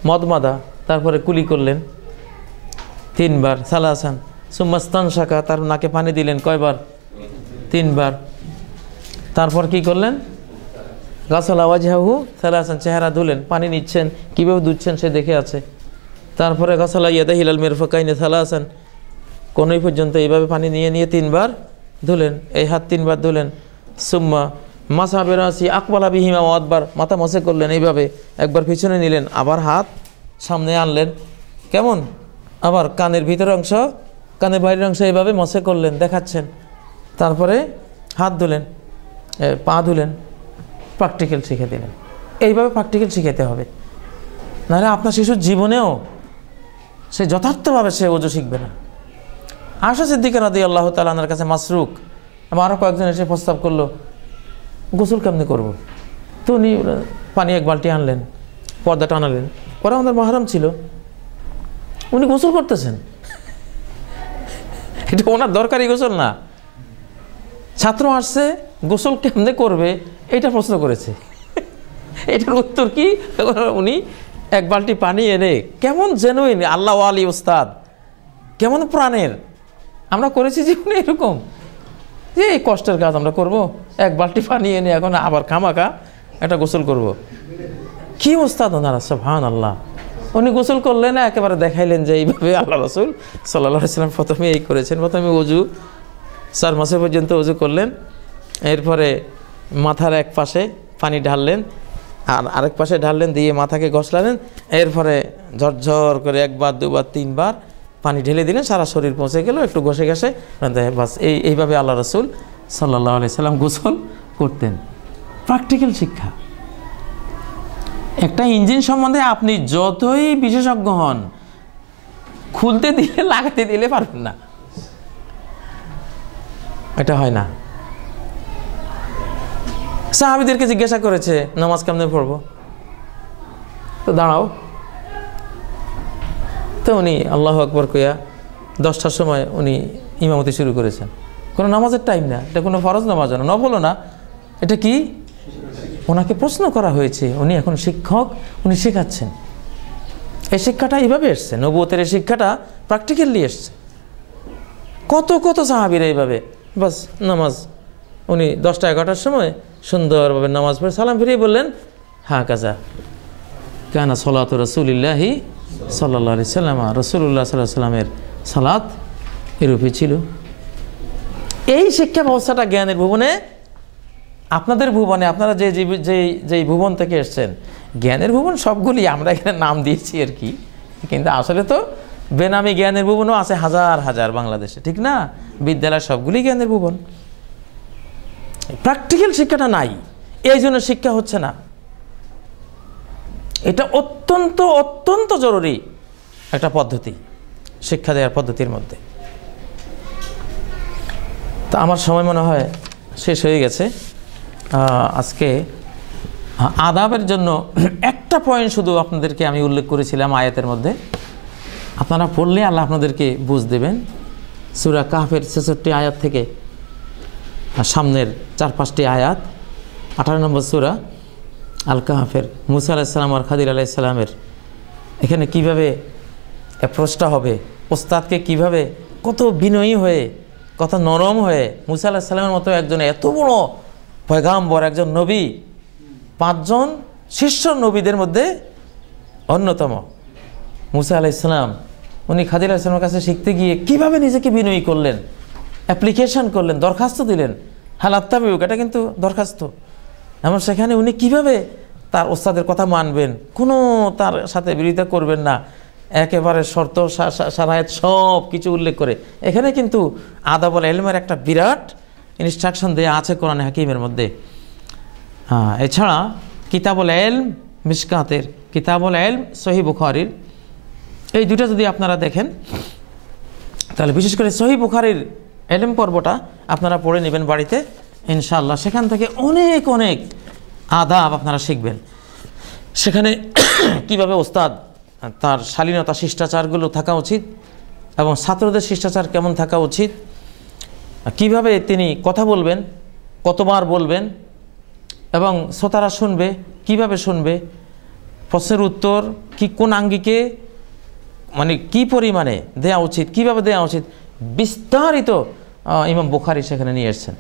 মদমাদা, তারপরে কুলি করলেন 3 বার, সালাসান, সুম্মা স্তানশাকা, তার নাকে পানি দিলেন কয়বার? 3 বার, তারপর কি করলেন? গাসালা ওয়াজহাহু সালাসান, চেহারা ধুলেন, পানি নিচ্ছেন, কীভাবে ধুচ্ছেন সে দেখে আছে, তারপরে গাসালা ইয়াদাহি ইলাল মিরফাকাইনি সালাসান, কোনই পর্যন্ত এইভাবে পানি নিয়ে 3 বার ধুলেন, এই হাত 3 বার ধুলেন, সুম্মা মাসা বেরাসি আকবালা বিহিমা ওয়াদবার, মাথা মসে করলেন এইভাবে, একবার পিছনে নিলেন, আবার হাত সামনে আনলেন, কেমন, আবার কানের ভিতরের অংশ, কানের বাইরের অংশ এইভাবে মসে করলেন, দেখাচ্ছেন, তারপরে হাত ধুলেন, পা ধুলেন, প্র্যাকটিক্যাল শিখে দিলেন। এইভাবে প্র্যাকটিক্যাল শিখাতে হবে, নাহলে আপনার শিশুর জীবনেও সে যথার্থভাবে সে ওযু শিখবে না। আয়েশা সিদ্দিকা রাদিয়াল্লাহু তাআলা আনহার কাছে মাসরুক আরও কয়েকজন এসে প্রস্তাব করলো, গোসল কেমনে করব? তো উনি পানি 1 বালতি আনলেন, পর্দা টানালেন, পরে আমাদের মাহরাম ছিল, উনি গোসল করতেছেন, এটা ওনার দরকারি গোসল না, ছাত্র আসছে গোসল কেমনে করবে এটা প্রশ্ন করেছে, এটার উত্তর কি? উনি 1 বালতি পানি এনে, কেমন জেনুইন আল্লাহ আলী উস্তাদ, কেমন প্রাণের, আমরা করেছি জীবনে এরকম যে এই কষ্টের কাজ আমরা করব, 1 বালতি পানি এনে এখন আবার খামাখা একটা গোসল করব। কি উস্তাদ ওনারা, সুবহানাল্লাহ। উনি গোসল করলেন, একেবারে দেখাইলেন যে এইভাবে আল্লাহ রাসূল সাল্লাল্লাহু আলাইহি ওয়াসাল্লাম প্রথমে এই করেছেন, প্রথমে ওযু 4 মাসে পর্যন্ত ওযু করলেন, এরপরে মাথার এক পাশে পানি ঢাললেন আর আরেক পাশে ঢাললেন, দিয়ে মাথাকে ঘষলালেন, এরপরে ঝরঝর করে 1 বার 2 বার 3 বার পানি ঢেলে দিলেন, সারা শরীর পৌঁছে গেল, একটু ঘষে ঘষে বাস। এইভাবে আল্লাহ রাসূল সাল্লাল্লাহু আলাইহি সাল্লাম গোসল করতেন। প্র্যাকটিক্যাল শিক্ষা। একটা ইঞ্জিন সম্বন্ধে আপনি যতই বিশেষজ্ঞ হন, খুলতে দিলে লাগাতে দিলে পারবেন না, এটা হয় না। সাহাবীদেরকে জিজ্ঞাসা করেছে নামাজ কেমনে পড়বো, তো দাঁড়াও, তো উনি আল্লাহু আকবার কইয়া 10টার সময় উনি ইমামতি শুরু করেছেন। কোনো নামাজের টাইম না, এটা কোনো ফরজ নামাজ না, নফল না, এটা কি? ওনাকে প্রশ্ন করা হয়েছে, উনি এখন শিক্ষক, উনি শেখাচ্ছেন। এই শিক্ষাটা এইভাবে এসছে, নবুয়তের এই শিক্ষাটা প্র্যাকটিক্যালি এসছে। কত কত সাহাবীরা এইভাবে বাস নামাজ উনি 10টা 11টার সময় সুন্দরভাবে নামাজ পড়ে সালাম ফিরিয়ে বললেন, হ্যাঁ কাজা কানা সলাতু রাসূলিল্লাহি সাল্লাল্লাহু আলাইহি সাল্লাম, রাসূলুল্লাহ সাল্লাল্লাহু আলাইহি সাল্লামের সালাত এরূপই ছিল। এই শিক্ষা ব্যবস্থাটা জ্ঞানের ভুবনে, আপনাদের ভুবনে, আপনারা যেই ভুবন থেকে এসছেন, জ্ঞানের ভুবন সবগুলি আমরা এখানে নাম দিয়েছি আর কি, কিন্তু আসলে তো বেনামি জ্ঞানের ভুবনও আছে হাজার হাজার বাংলাদেশে, ঠিক না? বিদ্যালয় সবগুলি জ্ঞানের ভুবন। প্র্যাকটিক্যাল শিক্ষাটা নাই, এই জন্য শিক্ষা হচ্ছে না। এটা অত্যন্ত অত্যন্ত জরুরি একটা পদ্ধতি শিক্ষা দেওয়ার পদ্ধতির মধ্যে। তো আমার সময় মনে হয় শেষ হয়ে গেছে। আজকে আদাবের জন্য একটা পয়েন্ট শুধু আপনাদেরকে আমি উল্লেখ করেছিলাম আয়াতের মধ্যে, আপনারা পড়লে আল্লাহ আপনাদেরকে বুঝ দেবেন। সূরা কাহফের 66 আয়াত থেকে সামনের 4-5টি আয়াত, 18 নম্বর সূরা আল কাহফের মুসা আলাইহিস সালাম আর খাদির আলাইহিস সালামের এখানে কিভাবে অ্যাপ্রোচটা হবে, ওস্তাদকে কিভাবে কত বিনয়ী হয়ে, কত নরম হয়ে, মুসা আলাইহিস সালামের মতো একজন এত বড় পয়গাম্বর, একজন নবী, 5 জন শীর্ষ নবীদের মধ্যে অন্যতম মুসা আলাইহিস সালাম, উনি খাদির আলাইহিস সালামের কাছে শিখতে গিয়ে কিভাবে নিজেকে বিনয়ী করলেন, অ্যাপ্লিকেশন করলেন, দরখাস্ত দিলেন, হালাত্তাবিউক, এটা কিন্তু দরখাস্ত। এমন সেখানে উনি কিভাবে তার ওস্তাদের কথা মানবেন, কোনো তার সাথে বিরোধিতা করবেন না, একেবারে শর্ত শারায়েত সব কিছু উল্লেখ করে এখানে কিন্তু আদাবুল ইলমের একটা বিরাট ইনস্ট্রাকশন দেয়া আছে কোরআন হাকিমের মধ্যে। এছাড়া কিতাবুল ইলম মিশকাতের, কিতাবুল ইলম সহিহ বুখারীর, এই দুটো যদি আপনারা দেখেন তাহলে বিশেষ করে সহিহ বুখারীর ইলম পর্বটা আপনারা পড়ে নেবেন বাড়িতে ইনশাআল্লাহ। সেখান থেকে অনেক অনেক আদাব আপনারা শিখবেন। সেখানে কিভাবে ওস্তাদ তার শালীনতা শিষ্টাচারগুলো থাকা উচিত এবং ছাত্রদের শিষ্টাচার কেমন থাকা উচিত, কিভাবে তিনি কথা বলবেন, কতবার বলবেন এবং শ্রোতারা শুনবে, কিভাবে শুনবে, প্রশ্নের উত্তর কি কোন আঙ্গিকে মানে কি পরিমাণে দেয়া উচিত, কিভাবে দেয়া উচিত, বিস্তারিত ইমাম বুখারী সেখানে নিয়ে এসেছেন।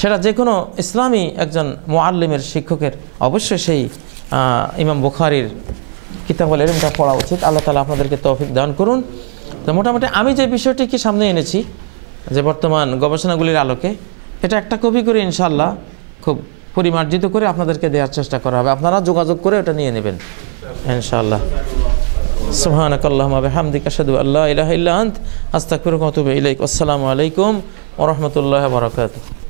সেটা যে কোনো ইসলামী একজন মুআল্লিমের শিক্ষকের অবশ্যই সেই ইমাম বুখারীর কিতাবুল ইলমটা পড়া উচিত। আল্লাহ তাআলা আপনাদেরকে তৌফিক দান করুন। তো মোটামুটি আমি যে বিষয়টিকে সামনে এনেছি যে বর্তমান গবেষণাগুলির আলোকে, এটা একটা কপি করে ইনশাআল্লাহ খুব পরিমার্জিত করে আপনাদেরকে দেওয়ার চেষ্টা করা হবে। আপনারা যোগাযোগ করে ওটা নিয়ে নেবেন ইনশাআল্লাহ। সুবহানাকাল্লাহুম্মা বিহামদিকা আশহাদু আল্লা ইলাহা ইল্লা আনতা আস্তাগফিরুকা ওয়া আতুবু ইলাইক। আসসালামু আলাইকুম ওয়া রাহমাতুল্লাহি ওয়া বারাকাতুহু।